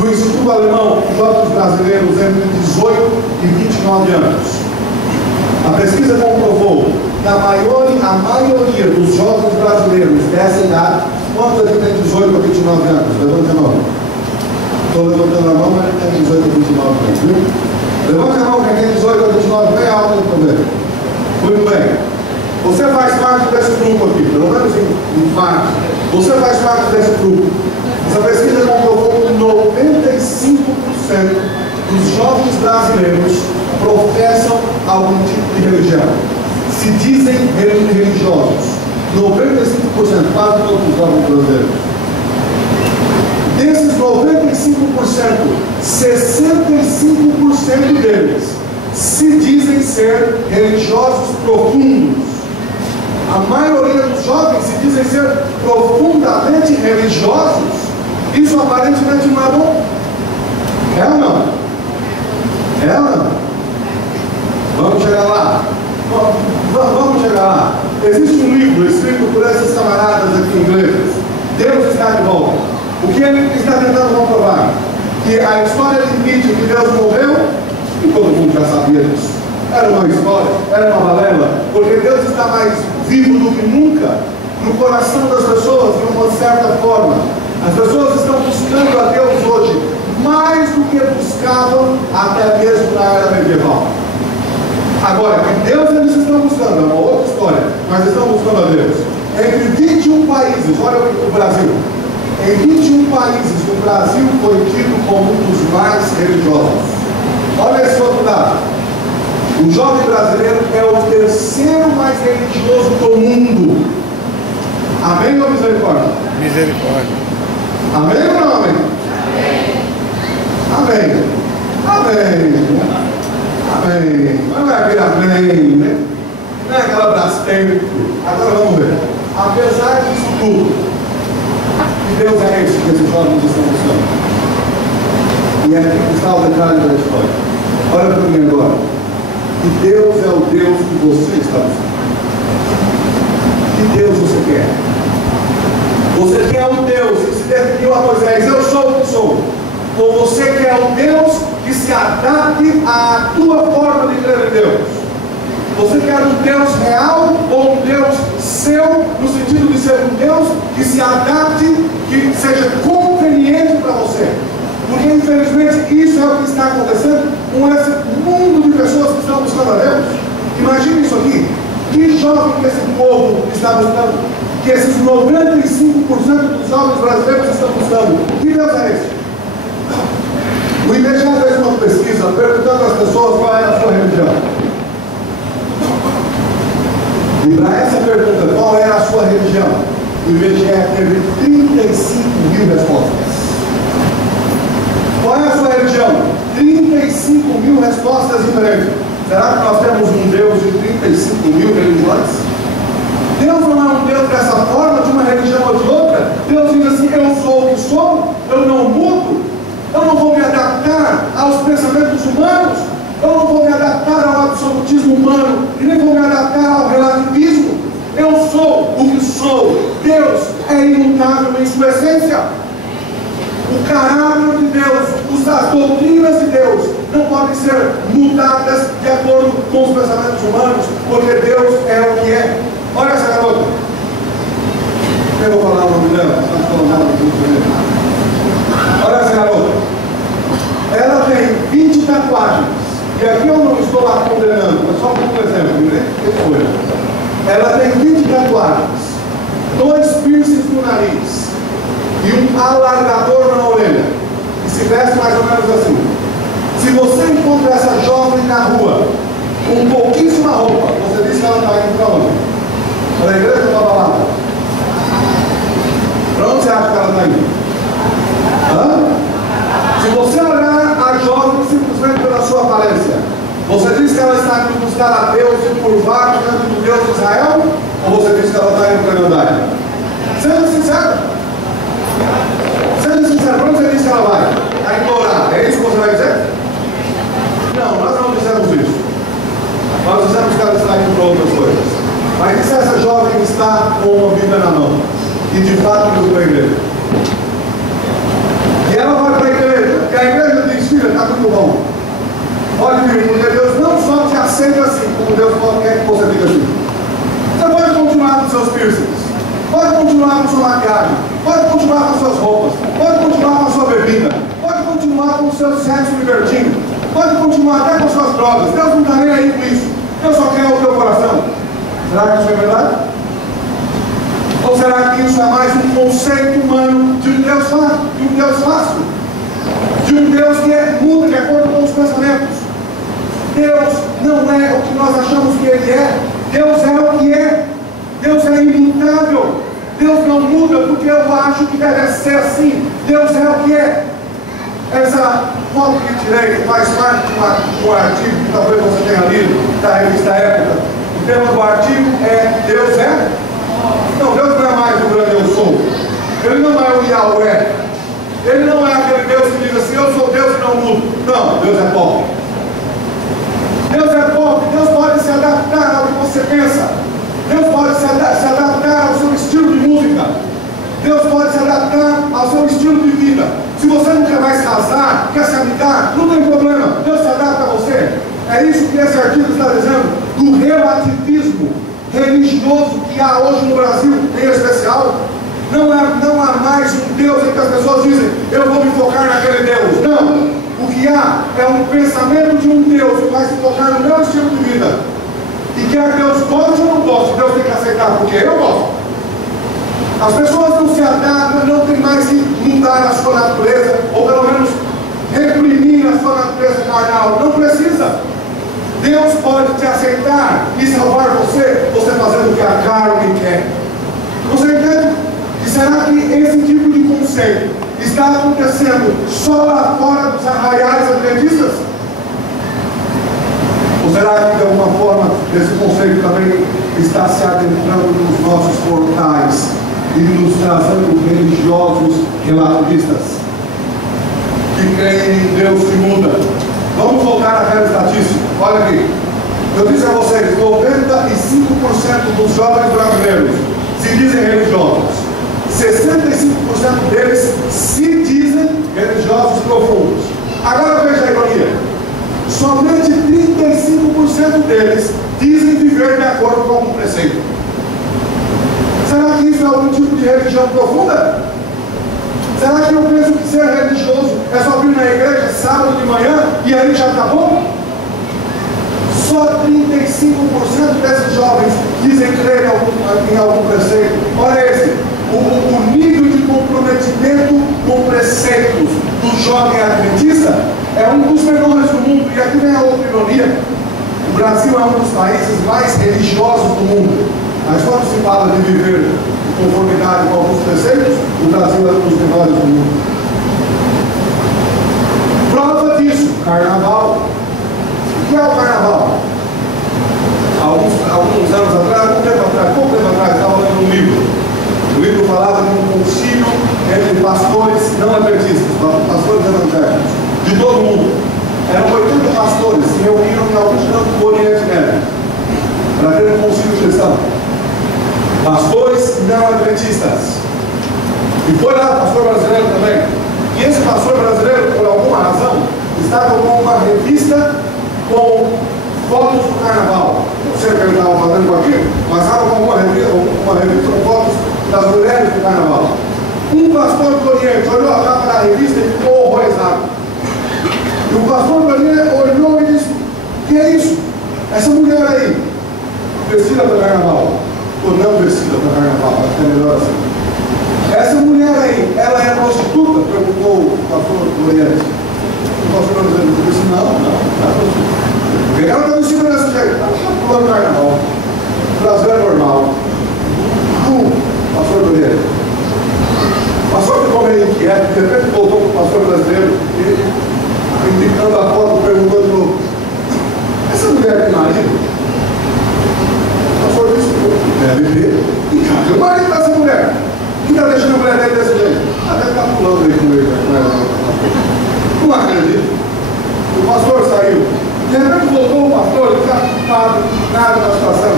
do Instituto Alemão de Jovens Brasileiros entre 18 e 29 anos. A pesquisa comprovou que a maioria dos jovens brasileiros dessa idade, quantos aqui tem 18 a 29 anos? Levante a mão. Estou levantando a mão, mas tem 18 a 29 anos, viu? Levante a mão quem tem 18 a 29, bem alto no poder. Muito bem. Você faz parte desse grupo aqui, pelo menos em parte. Você faz parte desse grupo. Essa pesquisa comprovou que 95% dos jovens brasileiros professam algum tipo de religião. Se dizem religiosos. 95%, quase todos os jovens brasileiros. Desses 95%, 65% deles se dizem ser religiosos profundos. A maioria dos jovens se dizem ser profundamente religiosos. Isso aparentemente não é bom. É ou não? É ou não? Vamos chegar lá. Vamos chegar lá. Existe um livro escrito por esses camaradas aqui ingleses. Deus está de volta. O que ele está tentando comprovar? Que a história admite que Deus morreu, e todo mundo já sabia disso. Era uma história, era uma balela, porque Deus está mais vivo do que nunca no coração das pessoas, de uma certa forma. As pessoas estão buscando a Deus hoje mais do que buscavam até mesmo na era medieval. Agora, que Deus eles estão buscando, é uma outra história, mas estão buscando a Deus. Entre 21 países, olha o Brasil. Em 21 países, o Brasil foi tido como um dos mais religiosos. Olha esse outro dado. O jovem brasileiro é o terceiro mais religioso do mundo. Amém ou misericórdia? Misericórdia. Amém ou não amém? Amém. Amém. Amém. Não é aquele amém, né? Não é aquela brastempo. Agora vamos ver. Apesar disso tudo, que Deus é esse que esses jovens estão buscando. E aqui está o detalhe da história. Olha para mim agora. Que Deus é o Deus que você está buscando. Que Deus você quer? Você quer um Deus que se definiu a Moisés, eu sou o que sou. Ou você quer um Deus que se adapte à tua forma de crer em Deus? Você quer um Deus real ou um Deus seu, no sentido de ser um Deus que se adapte, que seja conveniente para você? Porque infelizmente isso é o que está acontecendo com esse mundo de pessoas que estão buscando a Deus. Imagine isso aqui. Que jovem que esse povo está buscando? Que esses 95% dos jovens brasileiros estão buscando. Que Deus é esse? O IBGE fez uma pesquisa perguntando às pessoas qual era a sua religião. E para essa pergunta, qual era a sua religião? O IBGE teve 35 mil respostas. Qual é a sua religião? 35 mil respostas diferentes. Será que nós temos um Deus de 35 mil religiões? Deus não é um Deus dessa forma, de uma religião ou de outra. Deus diz assim, eu sou o que sou, eu não mudo, eu não vou me adaptar aos pensamentos humanos, eu não vou me adaptar ao absolutismo humano, e nem vou me adaptar ao relativismo. Eu sou o que sou. Deus é imutável em sua essência. O caráter de Deus, as doutrinas de Deus não podem ser mudadas de acordo com os pensamentos humanos, porque Deus é o que é. Olha essa garota. Eu vou falar o nome dela. Olha essa garota. Ela tem 20 tatuagens. E aqui eu não estou lá condenando, mas só como um exemplo, né? Ela tem 20 tatuagens, 2 piercings no nariz e um alargador na orelha. E se veste mais ou menos assim. Se você encontra essa jovem na rua com pouquíssima roupa, você diz que ela está indo para onde? Para a igreja ou para a balada? Para onde você acha que ela está indo? Se você olhar a jovem simplesmente pela sua aparência, você diz que ela está indo buscar a Deus e curvar diante do Deus de Israel? Ou você diz que ela está indo para a Irmandade? Seja sincero. Seja sincero, para onde você diz que ela vai? A implorar. É isso que você vai dizer? Não, nós não dizemos isso. Nós dizemos que ela está indo para outras coisas. Mas e se essa jovem está com uma Bíblia na mão e de fato indo para a igreja? E ela vai para a igreja, e a igreja diz, filha, está muito bom. Olha, filho, porque Deus não só te aceita assim, como Deus quer que você fique assim. Você pode continuar com seus piercings, pode continuar com sua maquiagem, pode continuar com suas roupas, pode continuar com a sua bebida, pode continuar com o seu sexo libertino, pode continuar até com suas drogas. Deus não está nem aí com isso. Deus só quer o teu coração. Será que isso é verdade? Ou será que isso é mais um conceito humano de um Deus fácil? De um Deus que muda de acordo com os pensamentos? Deus não é o que nós achamos que Ele é. Deus é o que é. Deus é imutável. Deus não muda porque eu acho que deve ser assim. Deus é o que é. Essa foto que tirei faz parte de um artigo que talvez você tenha lido da revista Época. O tema do artigo é Deus é? Não, Deus não é mais o grande eu sou. Ele não é o Yahweh. Ele não é aquele Deus que diz assim, eu sou Deus e não mudo. Não, Deus é pobre. Deus é pobre. Deus pode se adaptar ao que você pensa. Deus pode se adaptar ao seu estilo de música. Deus pode se adaptar ao seu estilo É isso que esse artigo está dizendo, do relativismo religioso que há hoje no Brasil, em especial. Não há mais um Deus em que as pessoas dizem, eu vou me focar naquele Deus. Não. O que há é um pensamento de um Deus que vai se focar no meu estilo de vida. E quer Deus goste ou não goste, Deus tem que aceitar, porque eu gosto. As pessoas não se adaptam, não tem mais que mudar a sua natureza, ou pelo menos reprimir a sua natureza carnal. Não precisa. Deus pode te aceitar e salvar você fazendo o que a carne quer. Você entende? E será que esse tipo de conceito está acontecendo só lá fora dos arraiais adventistas? Ou será que de alguma forma esse conceito também está se adentrando nos nossos portais e nos trazendo religiosos relativistas que creem em Deus que muda? Vamos voltar àquela estatística. Olha aqui. Eu disse a vocês, 95% dos jovens brasileiros se dizem religiosos. 65% deles se dizem religiosos profundos. Agora veja a ironia. Somente 35% deles dizem viver de acordo com algum preceito. Será que isso é algum tipo de religião profunda? Será que eu penso que ser religioso é só vir na igreja sábado de manhã e aí já está bom? Só 35% desses jovens dizem crer em algum preceito. Olha esse. O nível de comprometimento com preceitos do jovem adventista é um dos menores do mundo. E aqui vem a outra ironia. O Brasil é um dos países mais religiosos do mundo. Mas quando se fala de viver em conformidade com alguns preceitos, o Brasil é um dos menores do mundo. Prova disso, carnaval. O que é o carnaval? Alguns anos atrás, pouco tempo atrás, estava lendo um livro. O livro falava de um concílio entre pastores não adventistas, pastores evangélicos, de todo o mundo. Eram 80 pastores, se reuniram em algum canto do Oriente Médio para ter um concílio cristão. Pastores não adventistas. E foi lá o pastor brasileiro também. E esse pastor brasileiro, por alguma razão, estava com uma revista com fotos do carnaval. Não sei o que ele estava fazendo com aquilo, mas estava com uma revista com fotos das mulheres do carnaval. Um pastor do Oriente olhou a capa da revista e ficou horrorizado. E o pastor do Oriente olhou e disse: que é isso? Essa mulher aí, vestida para carnaval, ou não vestida para carnaval, acho que é melhor assim. Essa mulher aí, ela é prostituta? Perguntou o pastor do Oriente. O pastor do Oriente disse: não é prostituta. Porque ela está vestida desse jeito, ela está pulando carnaval. O Brasil é normal. Pastor do Oriente. O pastor ficou meio inquieto, de repente voltou para o pastor brasileiro e, indicando a foto, perguntou de novo: essa mulher tem marido? O pastor disse: deve ter. E cadê o marido dessa mulher? Que está deixando a mulher dele desse jeito? Deve estar pulando aí com ele. Não acredito. O pastor saiu. De repente voltou o pastor, ele está ocupado, nada da situação.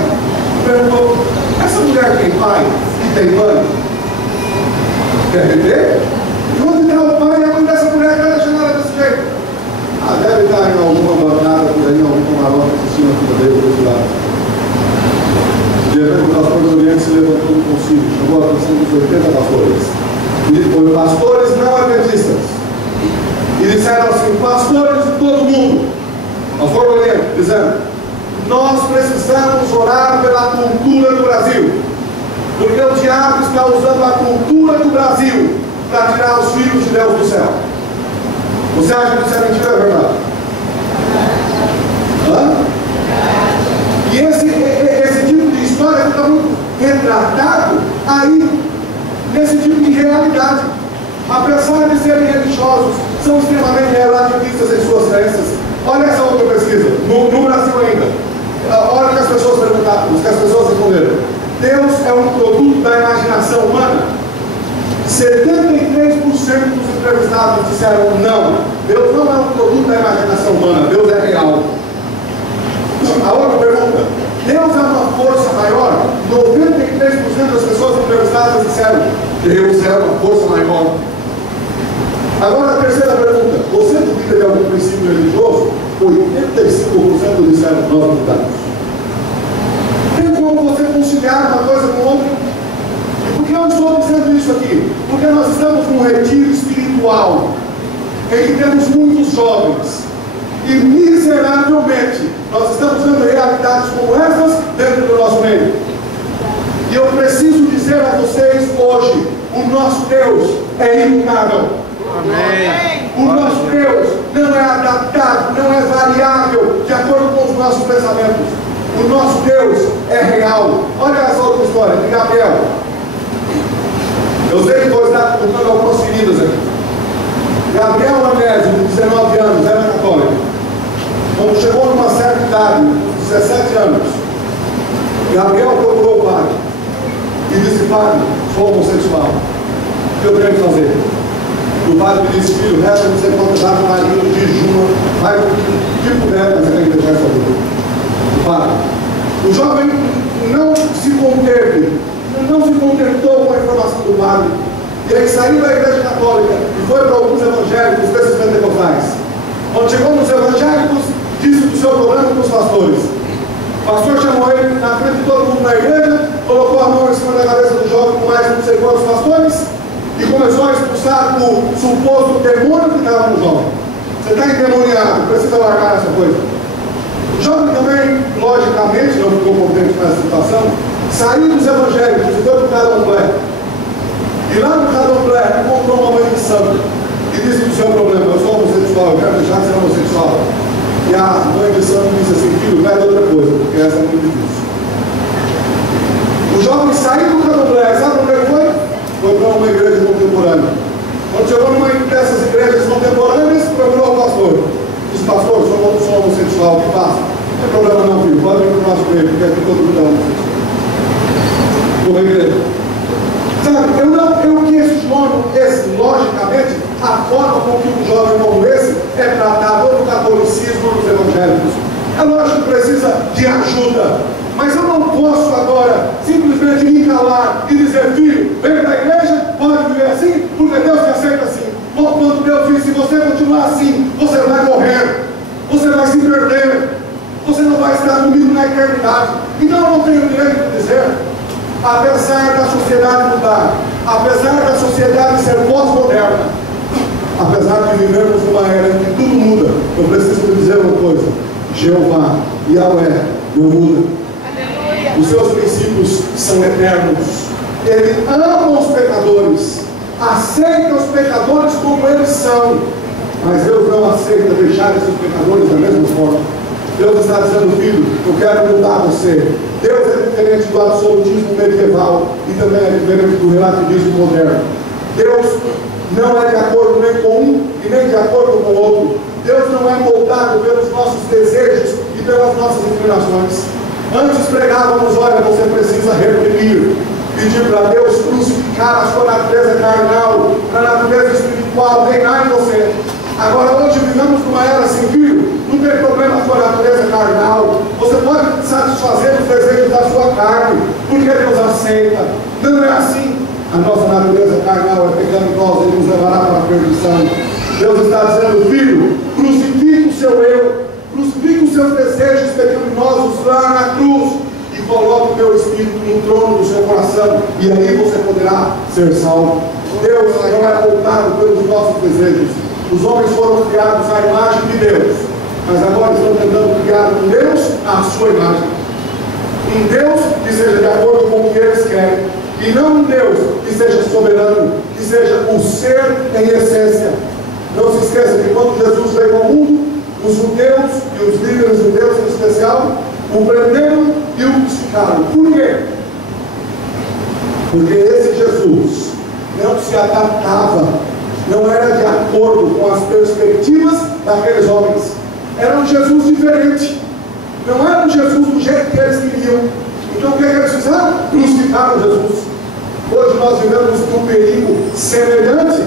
Perguntou: essa mulher tem pai e tem mãe? Deve ter? E onde está o pai e a mãe dessa mulher que está deixando ela desse jeito? Deve estar em alguma bancada por aí, em algum camarote assistindo a vida dele do outro lado. De repente o pastor do Oriente se levantou do concílio, chamou a atenção dos 80 pastores. E foi pastores não adventistas. E disseram assim: pastores de todo mundo, pastor do Oriente, dizendo: nós precisamos orar pela cultura do Brasil, porque o diabo está usando a cultura do Brasil para tirar os filhos de Deus do céu. Você acha que isso é mentira ou é verdade? Hã? E esse tipo de história está muito retratado aí, nesse tipo de realidade. Apesar de serem religiosos, são extremamente relativistas em suas crenças. Olha essa outra pesquisa, no Brasil ainda. Olha o que as pessoas perguntaram, o que as pessoas responderam. Deus é um produto da imaginação humana? 73% dos entrevistados disseram não. Deus não é um produto da imaginação humana, Deus é real. A outra pergunta: Deus é uma força maior? 93% das pessoas entrevistadas disseram: Deus é uma força maior. Agora a terceira pergunta: você duvida de algum princípio religioso? 85% nós mudamos. Tem como você conciliar uma coisa com outra? E por que eu estou dizendo isso aqui? Porque nós estamos num retiro espiritual em que temos muitos jovens e miseravelmente nós estamos vendo realidades como essas dentro do nosso meio. E eu preciso dizer a vocês hoje, o nosso Deus é imutável. Amém. O nosso Deus não é adaptado, não é variável de acordo com os nossos pensamentos. O nosso Deus é real. Olha essa outra história de Gabriel. Eu sei que vou estar contando algumas feridas aqui. Gabriel Anésio, de 19 anos, era católico. Quando chegou numa certa idade, 17 anos, Gabriel procurou o padre e disse: padre, sou homossexual. O que eu tenho que fazer? E o padre me disse: filho, resta você procurar o marido, jejuma, vai o que puder, mas você tem que deixar essa vida. O padre. O jovem não se conteve, não se contentou com a informação do padre. E aí saiu da igreja católica e foi para alguns evangélicos desses pentecostais. Quando chegou nos evangélicos, disse do seu problema para os pastores. O pastor chamou ele na frente de todo mundo na igreja, colocou a mão em cima da cabeça do jovem com mais não sei quantos pastores e começou a expulsar o suposto demônio que estava no jovem. Você está endemoniado, precisa largar essa coisa. O jovem também, logicamente, não ficou contente com essa situação, saiu dos evangélicos e foi para o candomblé. E lá no candomblé encontrou uma mãe de santo e disse do seu problema: eu sou homossexual, eu quero deixar de ser homossexual. E a mãe de santo disse assim: filho, pede outra coisa, porque essa é muito difícil. O jovem saiu do candomblé, sabe onde ele foi? Foi para uma igreja contemporânea. Quando chegou numa dessas igrejas contemporâneas, procurou o pastor. Disse: pastor, sou homossexual, o que faço? Não tem problema não, filho, pode vir para o nosso meio, porque aqui todo mundo é homossexual. Uma igreja. Sabe, eu questiono logicamente a forma com que um jovem como esse é tratado no catolicismo ou nos evangélicos. É lógico que precisa de ajuda, mas eu não posso agora simplesmente me calar e dizer: filho, vem para a igreja, pode viver assim, porque Deus te aceita assim. Ou quando Deus diz: se você continuar assim, você vai morrer, você vai se perder, você não vai estar comigo na eternidade. Então eu não tenho o direito de dizer. Apesar da sociedade mudar, apesar da sociedade ser pós-moderna, apesar de vivermos numa era em que tudo muda, eu preciso lhe dizer uma coisa: Jeová, Yahweh, não muda. Os seus princípios são eternos. Ele ama os pecadores, aceita os pecadores como eles são, mas Deus não aceita deixar esses pecadores da mesma forma. Deus está dizendo: filho, eu quero mudar você. Deus é diferente do absolutismo medieval e também é diferente do relativismo moderno. Deus não é de acordo nem com um e nem de acordo com o outro. Deus não é moldado pelos nossos desejos e pelas nossas inclinações. Antes pregávamos: olha, você precisa reprimir, pedir para Deus crucificar a sua natureza carnal, a natureza espiritual, reinar em você. Agora, hoje vivemos numa era sem filho, não tem problema a sua natureza carnal, você pode satisfazer os desejos da sua carne, porque Deus aceita. Não é assim. A nossa natureza carnal é pecaminosa e nos levará para a perdição. Deus está dizendo: filho, crucifique o seu eu, crucifique os seus desejos pecaminosos lá na cruz e coloque o meu Espírito no trono do seu coração, e aí você poderá ser salvo. Deus não é moldado pelos nossos desejos. Os homens foram criados à imagem de Deus, mas agora estão tentando criar um Deus à sua imagem. Um Deus que seja de acordo com o que eles querem, e não um Deus que seja soberano, que seja o ser em essência. Não se esqueça que quando Jesus veio ao mundo, os judeus e os líderes judeus em especial o prenderam e o crucificaram. Por quê? Porque esse Jesus não se adaptava, não era de acordo com as perspectivas daqueles homens. Era um Jesus diferente, não era um Jesus do jeito que eles queriam. Então o que eles fizeram? Crucificaram Jesus. Hoje nós vivemos um perigo semelhante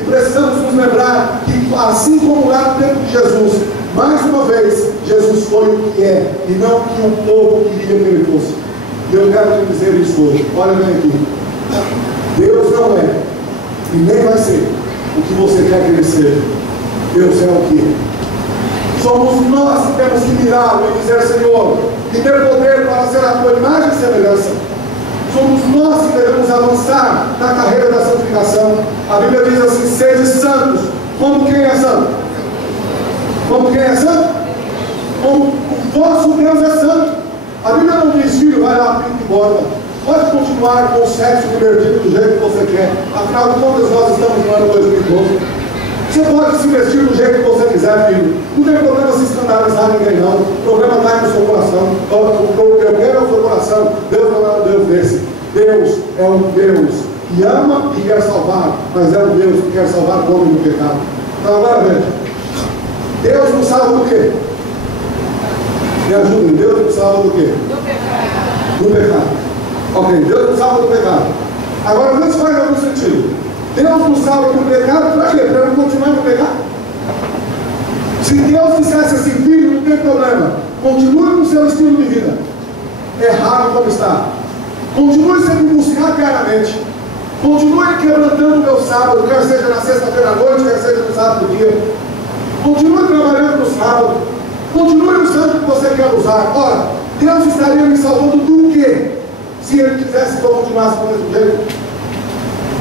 e precisamos nos lembrar que, assim como lá no tempo de Jesus, mais uma vez, Jesus foi o que é e não o que o povo queria que ele fosse. E eu quero te dizer isso hoje. Olha bem aqui: Deus não é e nem vai ser o que você quer que ele seja. Deus é o que é. Somos nós que temos que mirá-lo e dizer: Senhor, e ter poder para ser a tua imagem e semelhança. Somos nós que devemos avançar na carreira da santificação. A Bíblia diz assim: sede santos, como quem é santo? Como quem é santo? Como o vosso Deus é santo. A Bíblia não diz: filho, vai lá, pinta e borda. Pode continuar com o sexo divertido do jeito que você quer. Afinal de contas, nós estamos no ano 2012. Você pode se vestir do jeito que você quiser, filho. Não tem problema se escandalizar ninguém, não. O problema está aí no seu coração. O que eu quero é o seu coração. Deus não é um Deus desse. Deus é um Deus que ama e quer salvar, mas é um Deus que quer salvar o homem do pecado. Então agora veja. Deus nos salva do quê? Me ajudem. Deus nos salva do quê? Do pecado. Do pecado. Ok, Deus nos salva do pecado. Agora, vê se faz algum sentido. Deus nos salva do pecado, para quê? Para não continuar no pecado? Se Deus dissesse assim: filho, não tem problema, continue com o seu estilo de vida errado como está, continue sendo me buscar diariamente, continue quebrantando o meu sábado, quer seja na sexta-feira à noite, quer seja no sábado do dia, continue trabalhando no sábado, continue usando o que você quer usar. Ora, Deus estaria me salvando do quê? Se Ele quisesse que eu continuasse do mesmo jeito?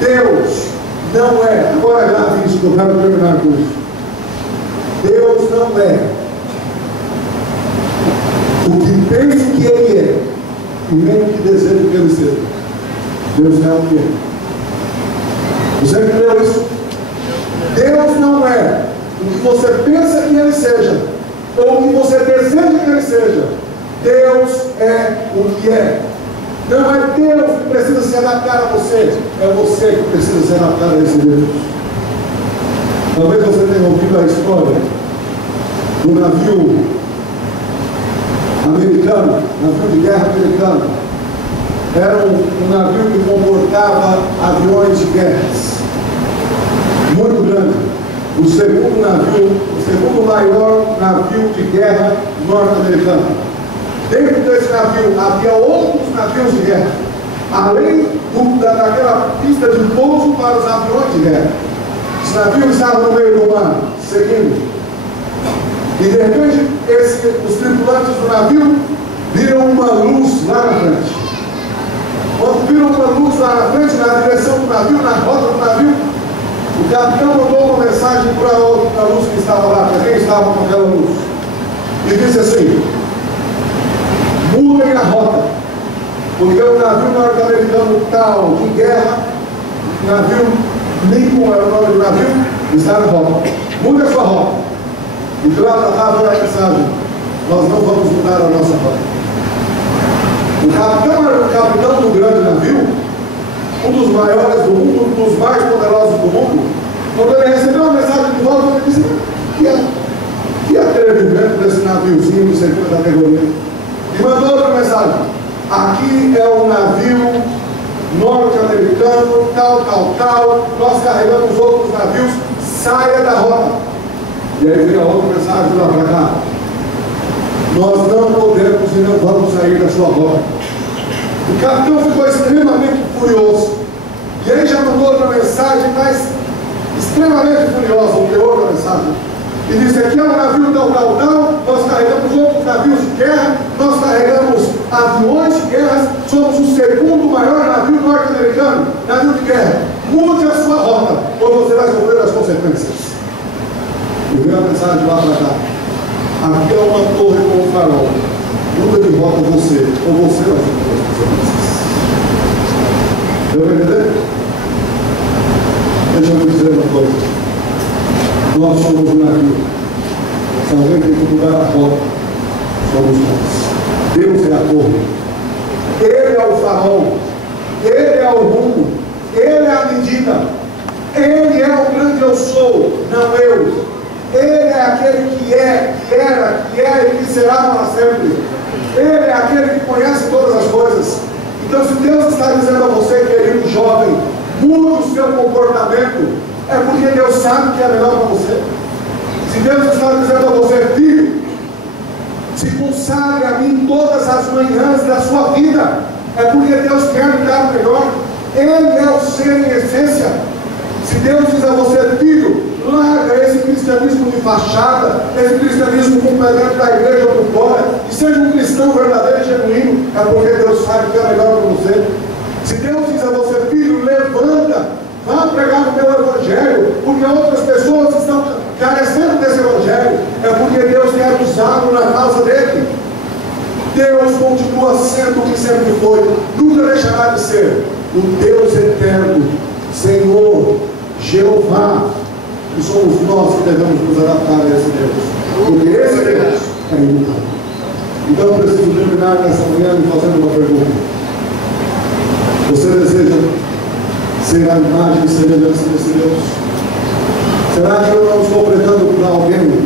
Deus não é, agora grave isso que eu quero terminar com isso. Deus não é o que penso que Ele é, e nem o que desejo que Ele seja. Deus é o que é. Você entendeu isso? Deus não é o que você pensa que Ele seja, ou o que você deseja que Ele seja. Deus é o que é. Não é Deus que precisa se adaptar a você, é você que precisa se adaptar a esse Deus. Talvez você tenha ouvido a história do navio americano, navio de guerra americano. Era um navio que comportava aviões de guerras, muito grande. O segundo maior navio de guerra norte-americano. Dentro desse navio havia outros navios de guerra, além daquela pista de pouso para os aviões de guerra. Esse navio estava no meio do mar, seguindo. E de repente, os tripulantes do navio viram uma luz lá na frente. Quando viram uma luz lá na frente, na direção do navio, na rota do navio, o capitão mandou uma mensagem para a luz que estava lá, para quem estava com aquela luz. E disse assim: mudem a rota, porque o navio norte-americano tal de guerra, navio Lincoln era o nome do navio, está na rota. Mude a sua rota. E de lá para cá veio a mensagem: nós não vamos mudar a nossa rota. O capitão era o capitão do grande navio, um dos maiores do mundo, um dos mais poderosos do mundo. Quando ele recebeu a mensagem de volta, ele disse: que atrevimento desse naviozinho de segunda categoria. E mandou outra mensagem: aqui é o navio norte-americano, tal, nós carregamos outros navios, saia da rota. E aí veio a outra mensagem lá para cá: nós não podemos e não vamos sair da sua rota. O capitão ficou extremamente furioso. E aí já mandou outra mensagem, mas extremamente furiosa, o teor da mensagem. E disse: aqui é um navio tal, nós carregamos outros navios de guerra, nós carregamos aviões de guerra, somos o segundo maior navio norte-americano, navio de guerra. Mude a sua rota, ou você vai sofrer as consequências. E veio a mensagem lá para cá: aqui é uma torre com um farol, muda de rota você, ou você vai sofrer as consequências. Deu para entender? Deixa eu me dizer uma coisa. Nós somos o navio. Se alguém tem que mudar a rota, somos nós. Deus é a torre. Ele é o farol. Ele é o rumo. Ele é a medida. Ele é o grande eu sou, não eu. Ele é aquele que é, que era, que é e que será para sempre. Ele é aquele que conhece todas as coisas. Então, se Deus está dizendo a você, querido jovem, mude o seu comportamento, é porque Deus sabe o que é melhor para você. Se Deus está dizendo a você, filho, se consagre a mim todas as manhãs da sua vida, é porque Deus quer lhe dar o melhor. Ele é o ser em essência. Se Deus diz a você, filho, larga esse cristianismo de fachada, esse cristianismo com dentro da igreja ou por fora, e seja um cristão verdadeiro e genuíno, é porque Deus sabe que é melhor para você. Se Deus diz a você, filho, levanta, vá pregar o meu evangelho, porque outras pessoas estão carecendo desse evangelho, é porque Deus quer usá-lo na causa dele. Deus continua sendo o que sempre foi, nunca deixará de ser o Deus eterno, Senhor, Jeová, e somos nós que devemos nos adaptar a esse Deus, porque esse Deus é imutável. Então eu preciso terminar nessa manhã me fazendo uma pergunta. Você deseja ser a imagem e semelhança desse Deus? Será que eu não estou pregando para alguém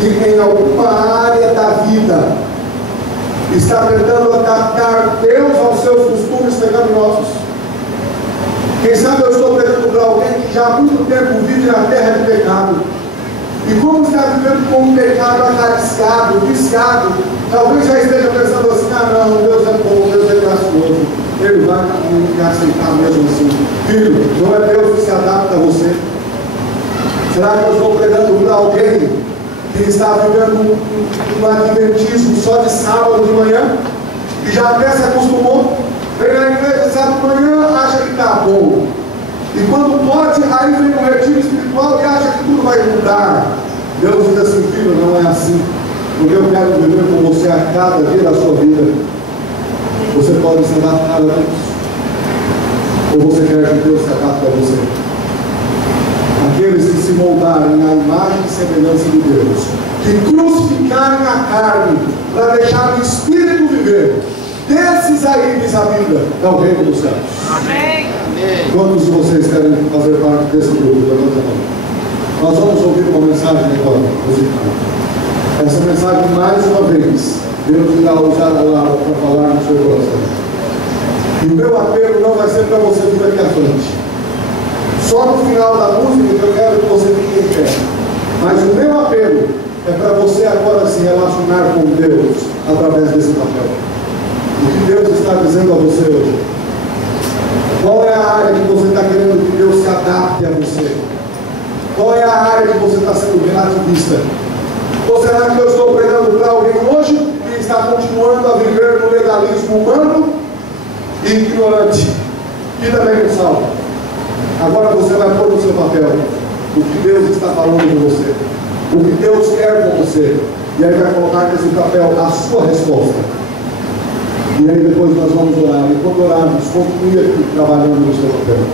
que em alguma área da vida está tentando adaptar Deus aos seus costumes pecaminosos? Quem sabe eu estou pregando para alguém que já há muito tempo vive na terra de pecado, e como está vivendo com um pecado acariciado, viciado, talvez já esteja pensando assim, ah não, Deus é bom, Deus é gracioso, Ele vai me aceitar mesmo assim. Filho, não é Deus que se adapta a você. Será que eu estou pregando para alguém que está vivendo um adventismo só de sábado de manhã, e já até se acostumou, vem na igreja sábado de manhã, acha que está bom, e quando pode, aí vem um retiro espiritual e acha que tudo vai mudar. Deus diz assim, filho, não é assim, porque eu quero viver com você a cada dia da sua vida. Você pode se adaptar a Deus, ou você quer que Deus se adapte a você? Aqueles que se moldarem na imagem e semelhança de Deus, que crucificarem a carne para deixar o Espírito viver, desses aí diz a Bíblia, é o reino dos céus. Amém. Quantos de vocês querem fazer parte desse grupo? Levanta a mão. Nós vamos ouvir uma mensagem agora, musical. Essa mensagem, mais uma vez, Deus irá usar a palavra para falar no seu coração. E o meu apelo não vai ser para você vir aqui à frente. Só no final da música eu quero que você fique em pé. Mas o meu apelo é para você agora se relacionar com Deus através desse papel. O que Deus está dizendo a você hoje? Qual é a área que você está querendo que Deus se adapte a você? Qual é a área que você está sendo relativista? Ou será que eu estou pregando para alguém hoje que está continuando a viver no legalismo humano e ignorante, e também não salvo? Agora você vai pôr no seu papel o que Deus está falando com você, o que Deus quer com você, e aí vai colocar nesse papel a sua resposta. E aí depois nós vamos orar, e quando orarmos, continue aqui trabalhando no seu papel.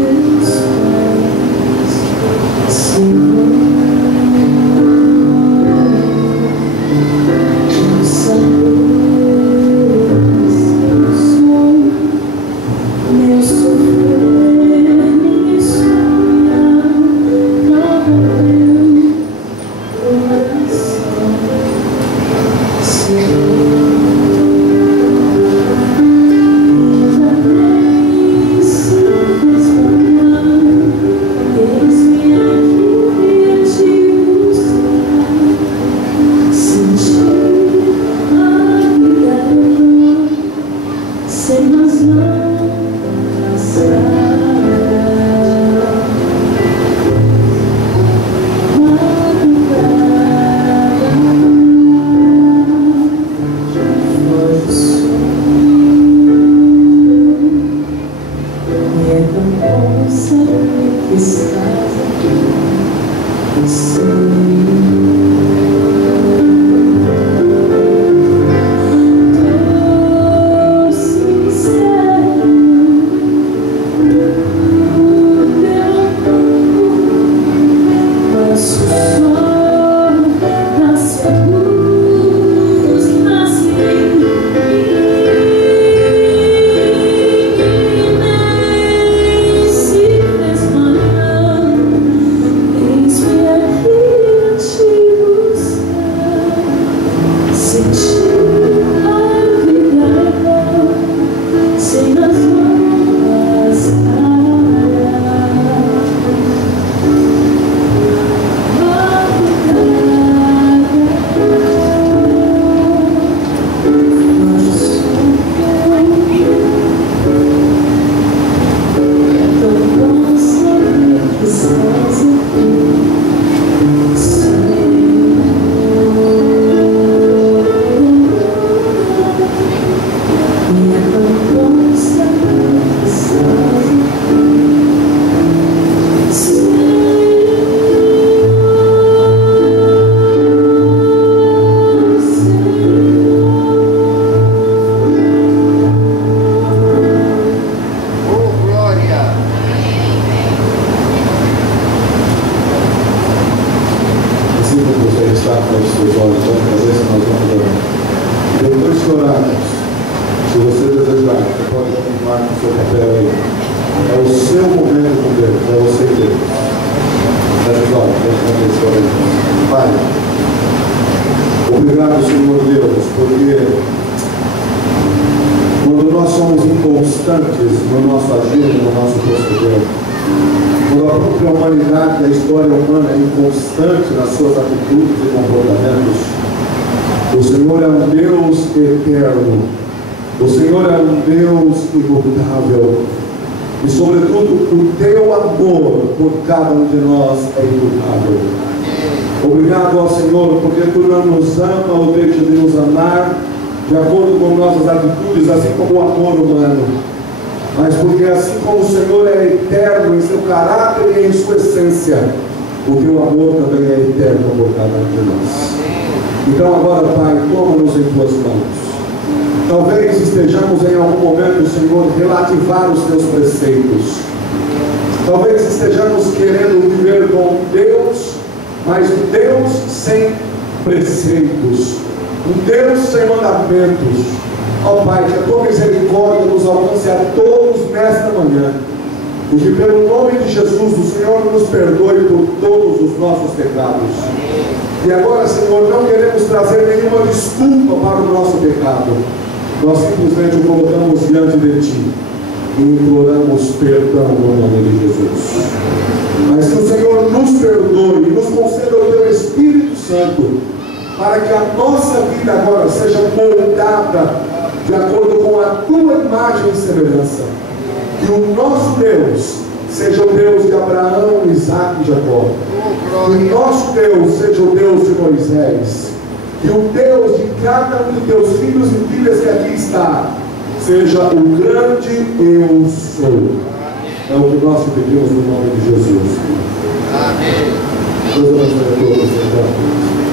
Eu que orarmos, se você desejar, você pode continuar com o seu papel aí. É o seu momento com Deus, é você e Deus. Pai, obrigado, Senhor Deus, porque quando nós somos inconstantes no nosso agir, no nosso proceder, quando a própria humanidade, a história humana é inconstante nas suas atitudes e comportamentos, o Senhor é um Deus eterno, o Senhor é um Deus imutável, e sobretudo o teu amor por cada um de nós é imutável. Obrigado ao Senhor, porque tu não nos ama ou deixa de nos amar de acordo com nossas atitudes, assim como o amor humano, mas porque assim como o Senhor é eterno em seu caráter e em sua essência, o teu amor também é eterno por cada um de nós. Então agora, Pai, toma-nos em tuas mãos. Talvez estejamos em algum momento, Senhor, relativar os teus preceitos. Talvez estejamos querendo viver com Deus, mas um Deus sem preceitos, um Deus sem mandamentos. Ó Pai, que a tua misericórdia nos alcance a todos nesta manhã, e que pelo nome de Jesus o Senhor nos perdoe por todos os nossos pecados. E agora, Senhor, não queremos trazer nenhuma desculpa para o nosso pecado. Nós simplesmente o colocamos diante de Ti e imploramos perdão no nome de Jesus. Mas que o Senhor nos perdoe e nos conceda o Teu Espírito Santo, para que a nossa vida agora seja moldada de acordo com a Tua imagem e semelhança. Que o nosso Deus seja o Deus de Abraão, Isaac e Jacó. Que o nosso Deus seja o Deus de Moisés. Que o Deus de cada um de teus filhos e filhas que aqui está seja o grande Eu Sou. É o que nós te pedimos no nome de Jesus. Amém. Deus abençoe a todos.